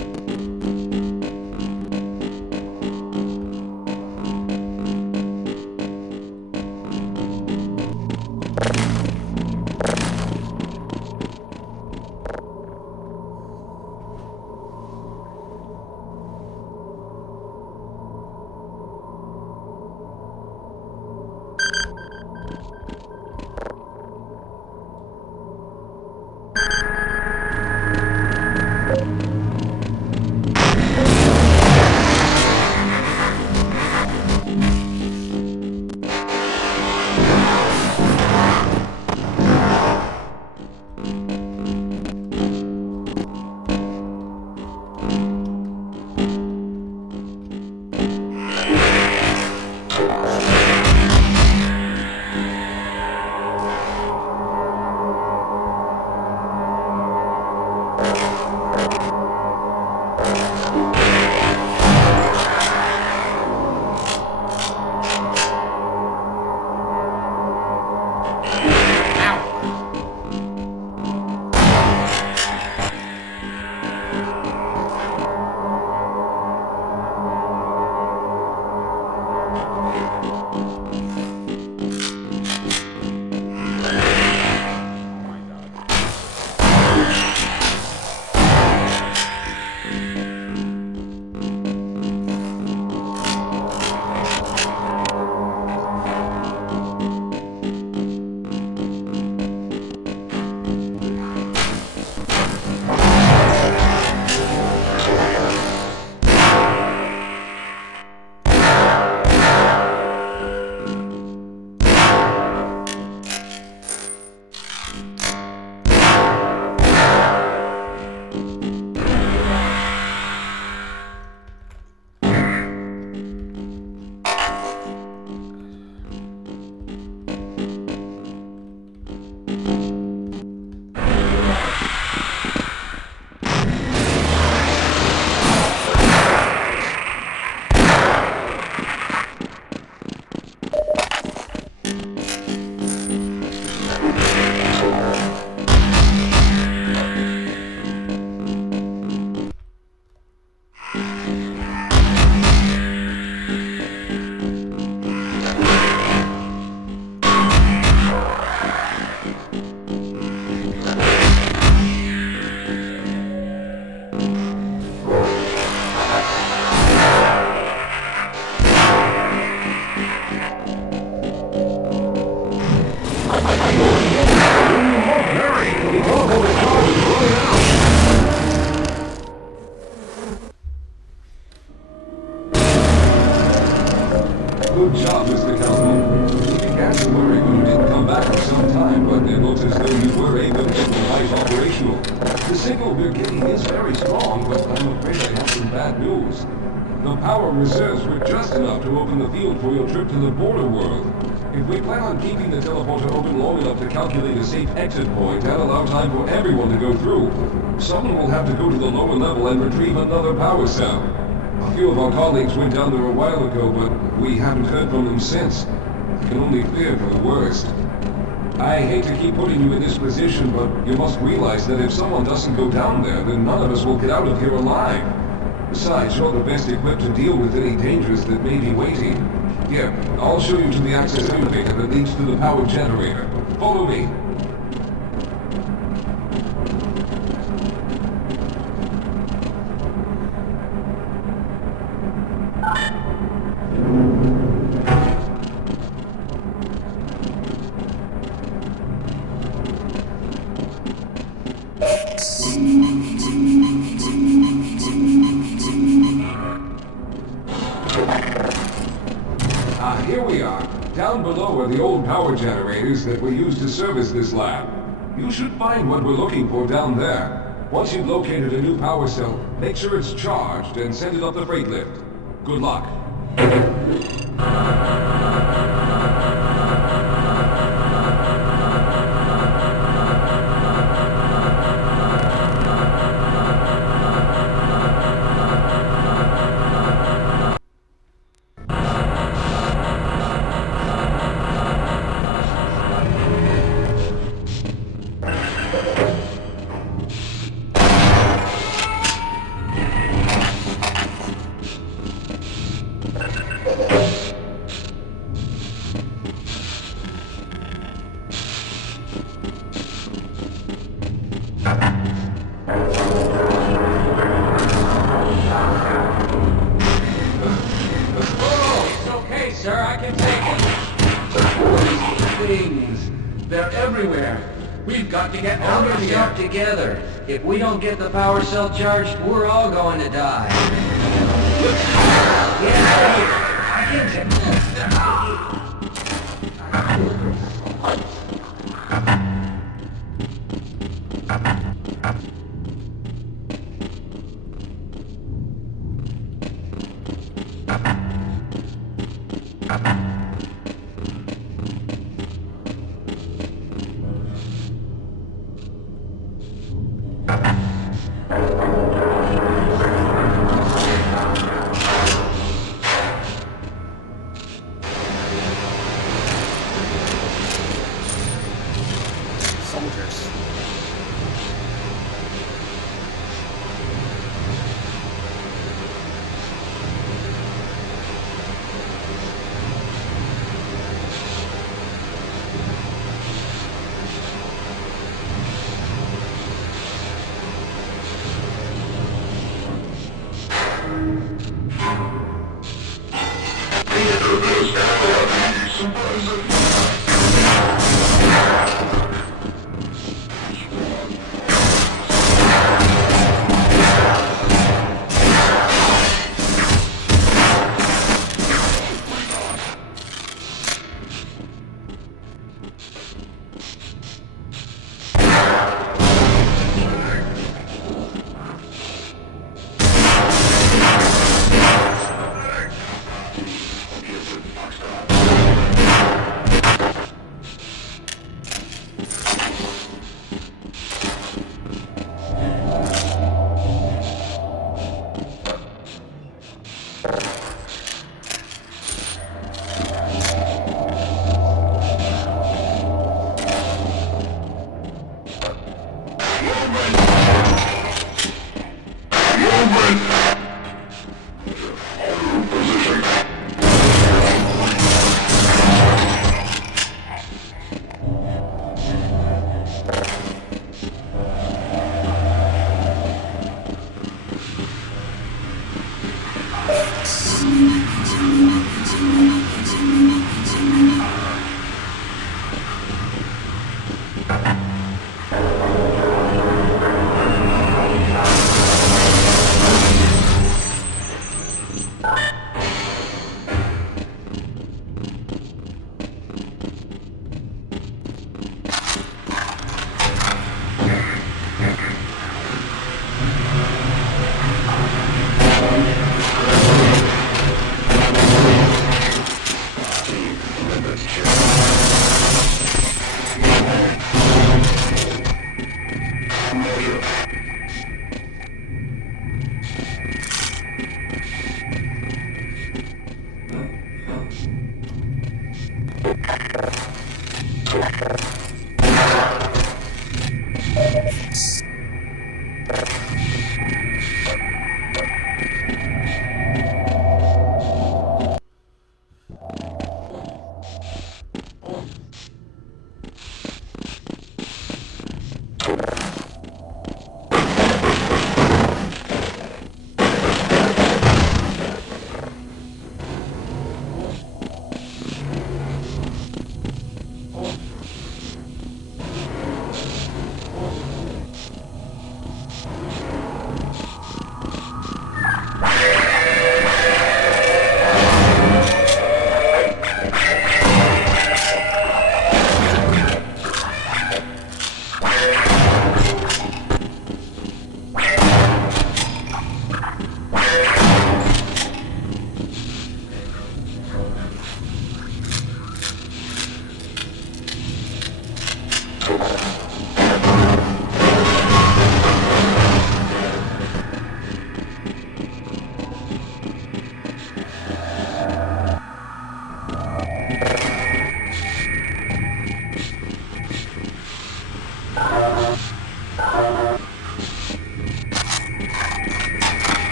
Good job, Mr. Calhoun. We began to worry when you didn't come back for some time, but it looks as though you were able to get the device operational. The signal we're getting is very strong, but I'm afraid I have some bad news. The power reserves were just enough to open the field for your trip to the border world. If we plan on keeping the teleporter open long enough to calculate a safe exit point and allow time for everyone to go through, someone will have to go to the lower level and retrieve another power cell. A few of our colleagues went down there a while ago, but we haven't heard from them since. I can only fear for the worst. I hate to keep putting you in this position, but you must realize that if someone doesn't go down there, then none of us will get out of here alive. Besides, you're the best equipped to deal with any dangers that may be waiting. Here, I'll show you to the access elevator that leads to the power generator. Follow me. Here we are. Down below are the old power generators that were used to service this lab. You should find what we're looking for down there. Once you've located a new power cell, make sure it's charged and send it up the freight lift. Good luck. It's okay, sir. I can take it. Things. They're everywhere. We've got to get out of here. Stop together. If we don't get the power cell charged, we're all going to die. Get out of here. Soldiers.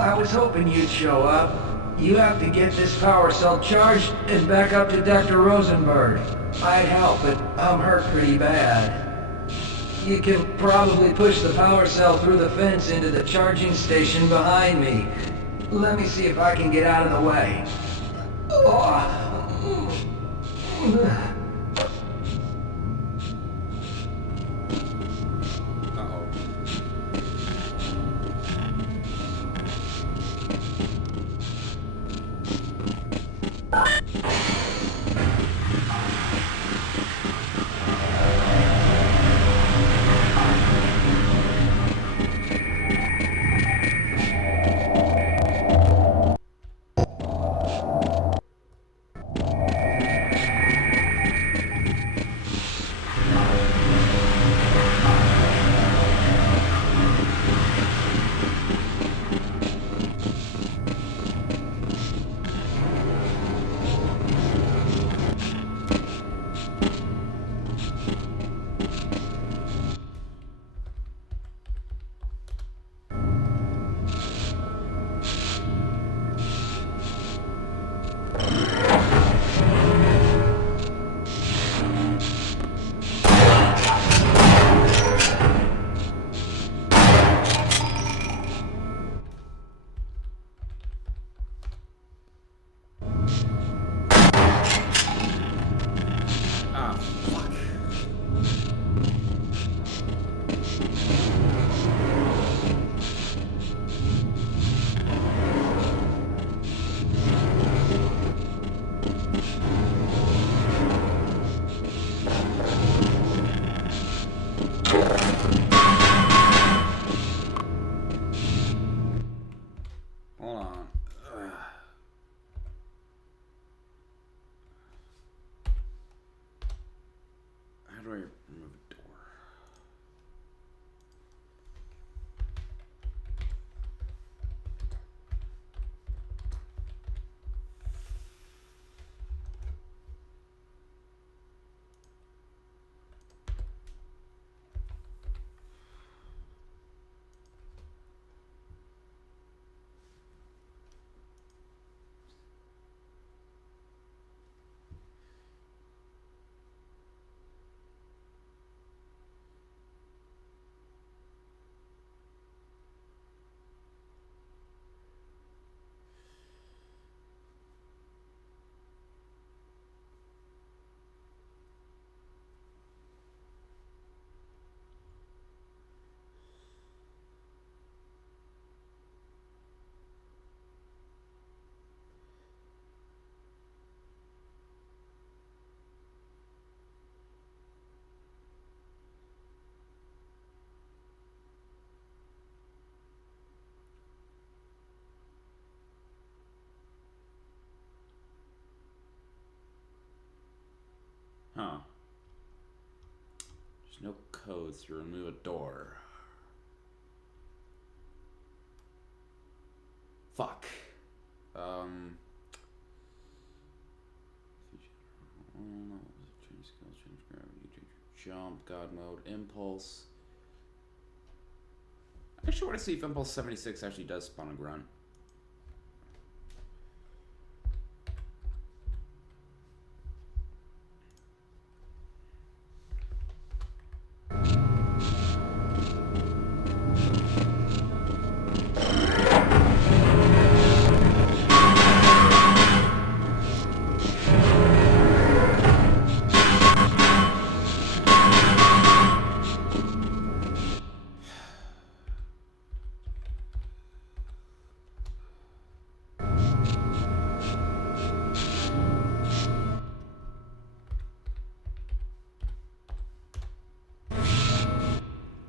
I was hoping you'd show up. You have to get this power cell charged and back up to Dr. Rosenberg. I'd help, but I'm hurt pretty bad. You can probably push the power cell through the fence into the charging station behind me. Let me see if I can get out of the way. Uh-oh. codes to remove a door. Fuck. Change skills, change gravity, change jump, God mode, impulse. I actually want to see if impulse 76 actually does spawn a grunt.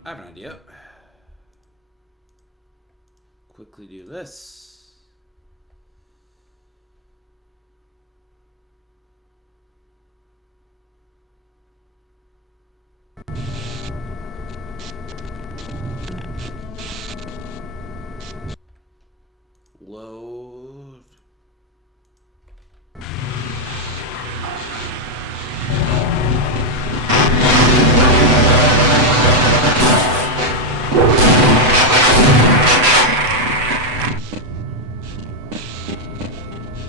I have an idea. Quickly do this. Load.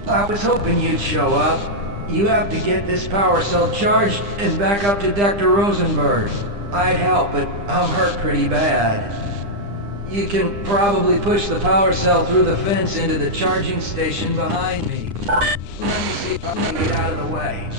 I was hoping you'd show up. You have to get this power cell charged and back up to Dr. Rosenberg. I'd help, but I'm hurt pretty bad. You can probably push the power cell through the fence into the charging station behind me. Let me see if I can get out of the way.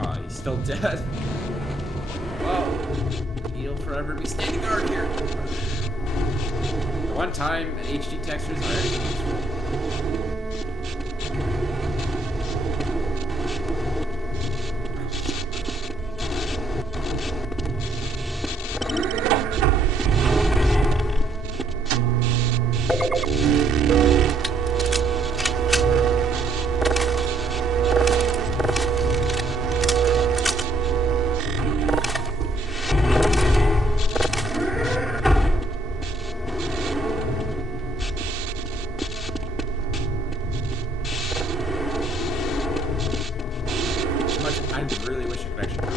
Ah, he's still dead. Well, he'll forever be standing guard here. The one time HD textures are actually useful. I really wish I could actually.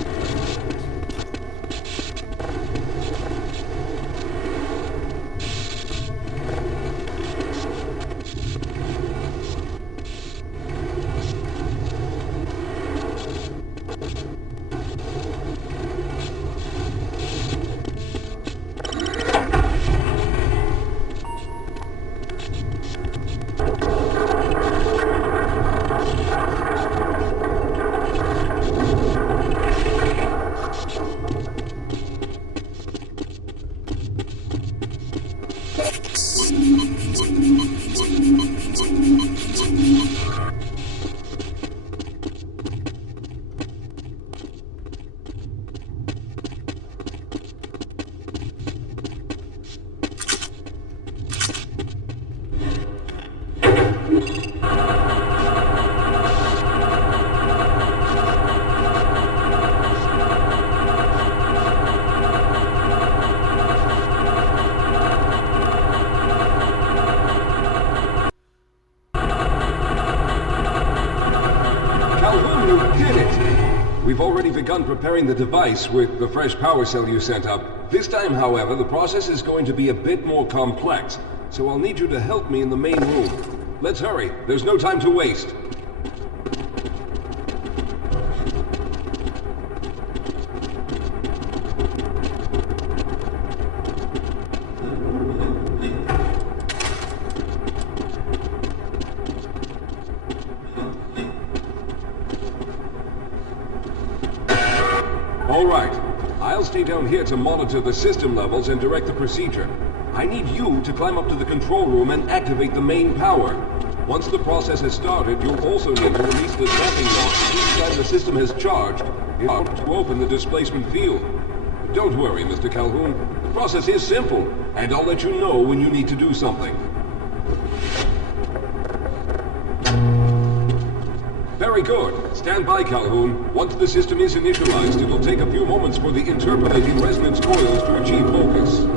We've already begun preparing the device with the fresh power cell you sent up. This time, however, the process is going to be a bit more complex, so I'll need you to help me in the main room. Let's hurry. There's no time to waste. All right. I'll stay down here to monitor the system levels and direct the procedure. I need you to climb up to the control room and activate the main power. Once the process has started, you'll also need to release the snapping lock each time the system has charged in order to open the displacement field. Don't worry, Mr. Calhoun. The process is simple, and I'll let you know when you need to do something. Very good. Stand by, Calhoun. Once the system is initialized, it'll take a few moments for the interpolating resonance coils to achieve focus.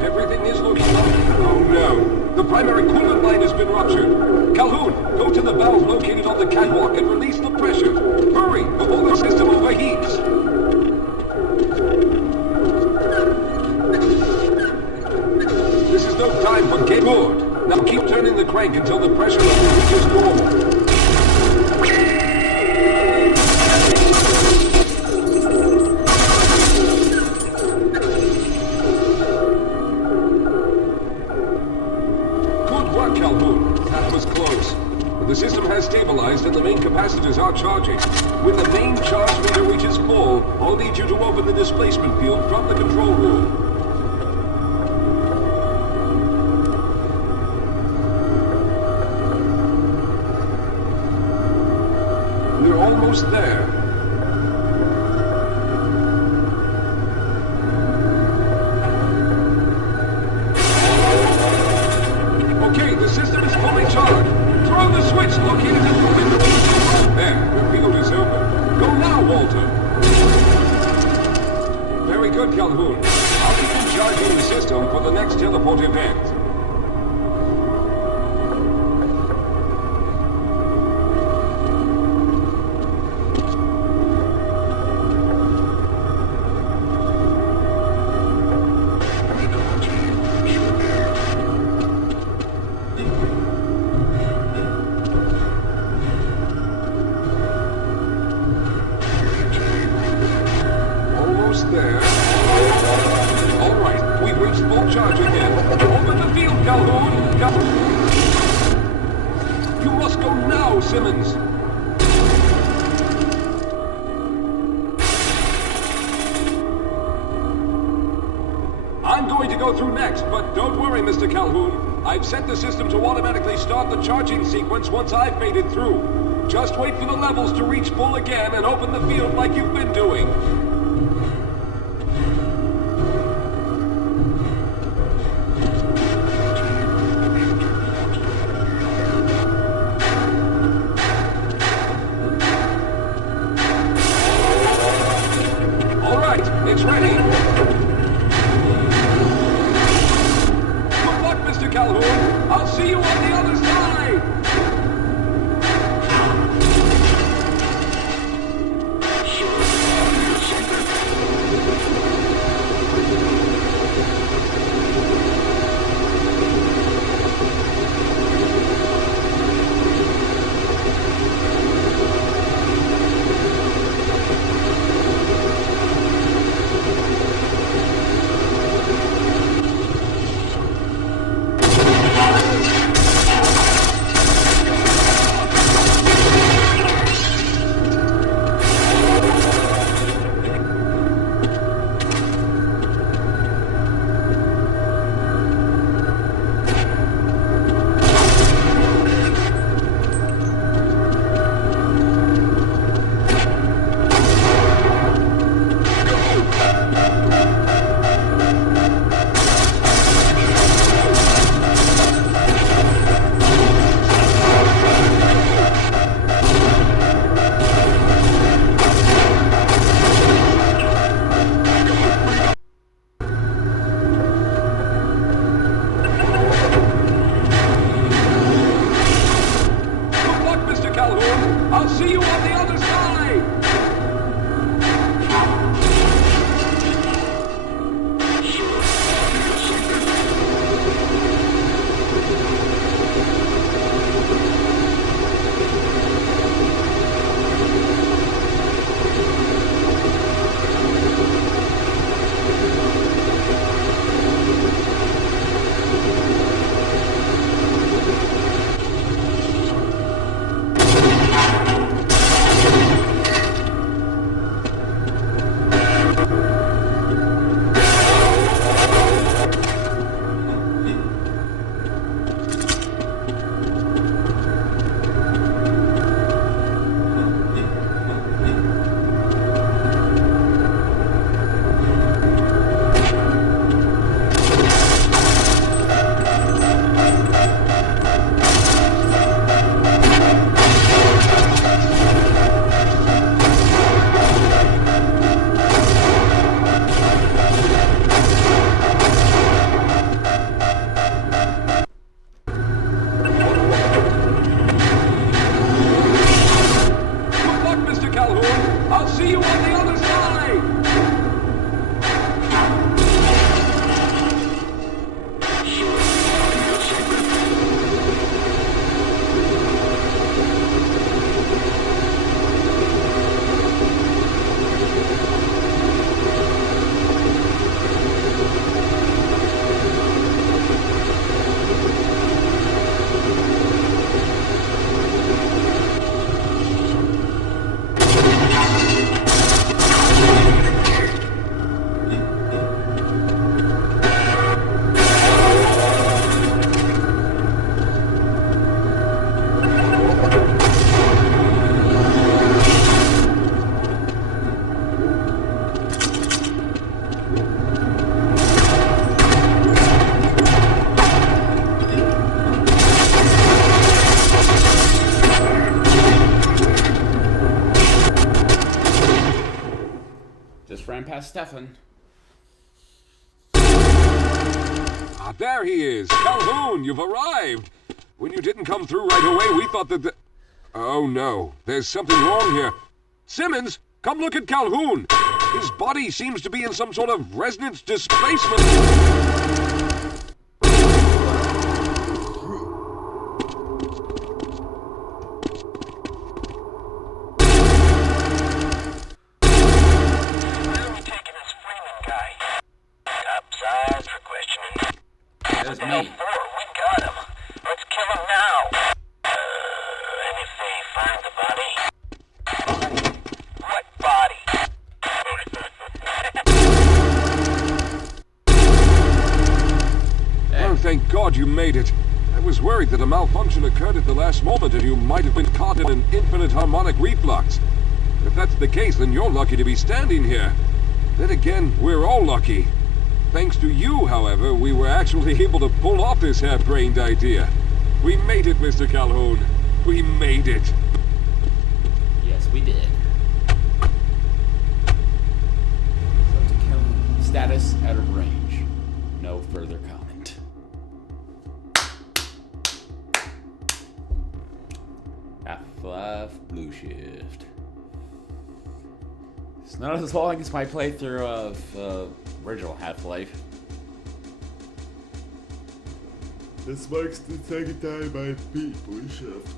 Everything is looking up. Oh no! The primary coolant line has been ruptured. Calhoun, go to the valve located on the catwalk and release the pressure. Hurry, before the system overheats. This is no time for game good. Now keep turning the crank until the pressure level reaches normal. Good work, Calhoun. That was close. The system has stabilized and the main capacitors are charging. When the main charge meter reaches full, I'll need you to open the displacement field from the control room. We're almost there. Okay, the system is fully charged. Throw the switch located at the window. There, the field is open. Go now, Walter. Very good, Calhoun. I'll begin charging the system for the next teleport event. Almost there. All right, we've reached full charge again. Open the field, Calhoun. You must go now, Simmons. I'm going to go through next, but don't worry, Mr. Calhoun. I've set the system to automatically start the charging sequence once I've faded through. Just wait for the levels to reach full again and open the field like you've been doing. All right, it's ready. Good luck, Mr. Calhoun. I'll see you on the other side. Stefan. Ah, there he is. Calhoun, you've arrived. When you didn't come through right away, we thought that the... Oh, no. There's something wrong here. Simmons, come look at Calhoun. His body seems to be in some sort of resonance displacement. That was me. We got him. Let's kill him now. And if they find the body? What body? Oh, thank God you made it. I was worried that a malfunction occurred at the last moment and you might have been caught in an infinite harmonic reflux. If that's the case, then you're lucky to be standing here. Then again, we're all lucky. Thanks to you, however, we were actually able to pull off this half-brained idea. We made it, Mr. Calhoun. We made it. Yes, we did. Status out of range. No further comment. Half-Life Blue Shift. It's not as long as my playthrough of original Half-Life. This marks the second time I beat Blue Shift.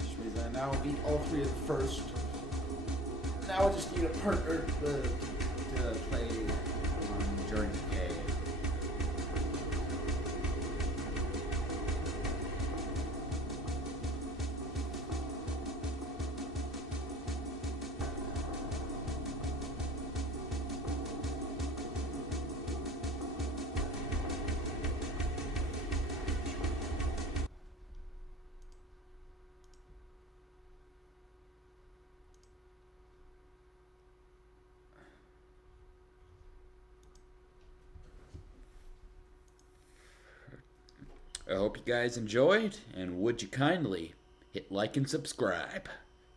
Which means I now beat all three of the first. Now I just need a partner to play during the game. I hope you guys enjoyed, and would you kindly hit like and subscribe.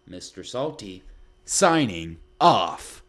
Mr. Salty, signing off.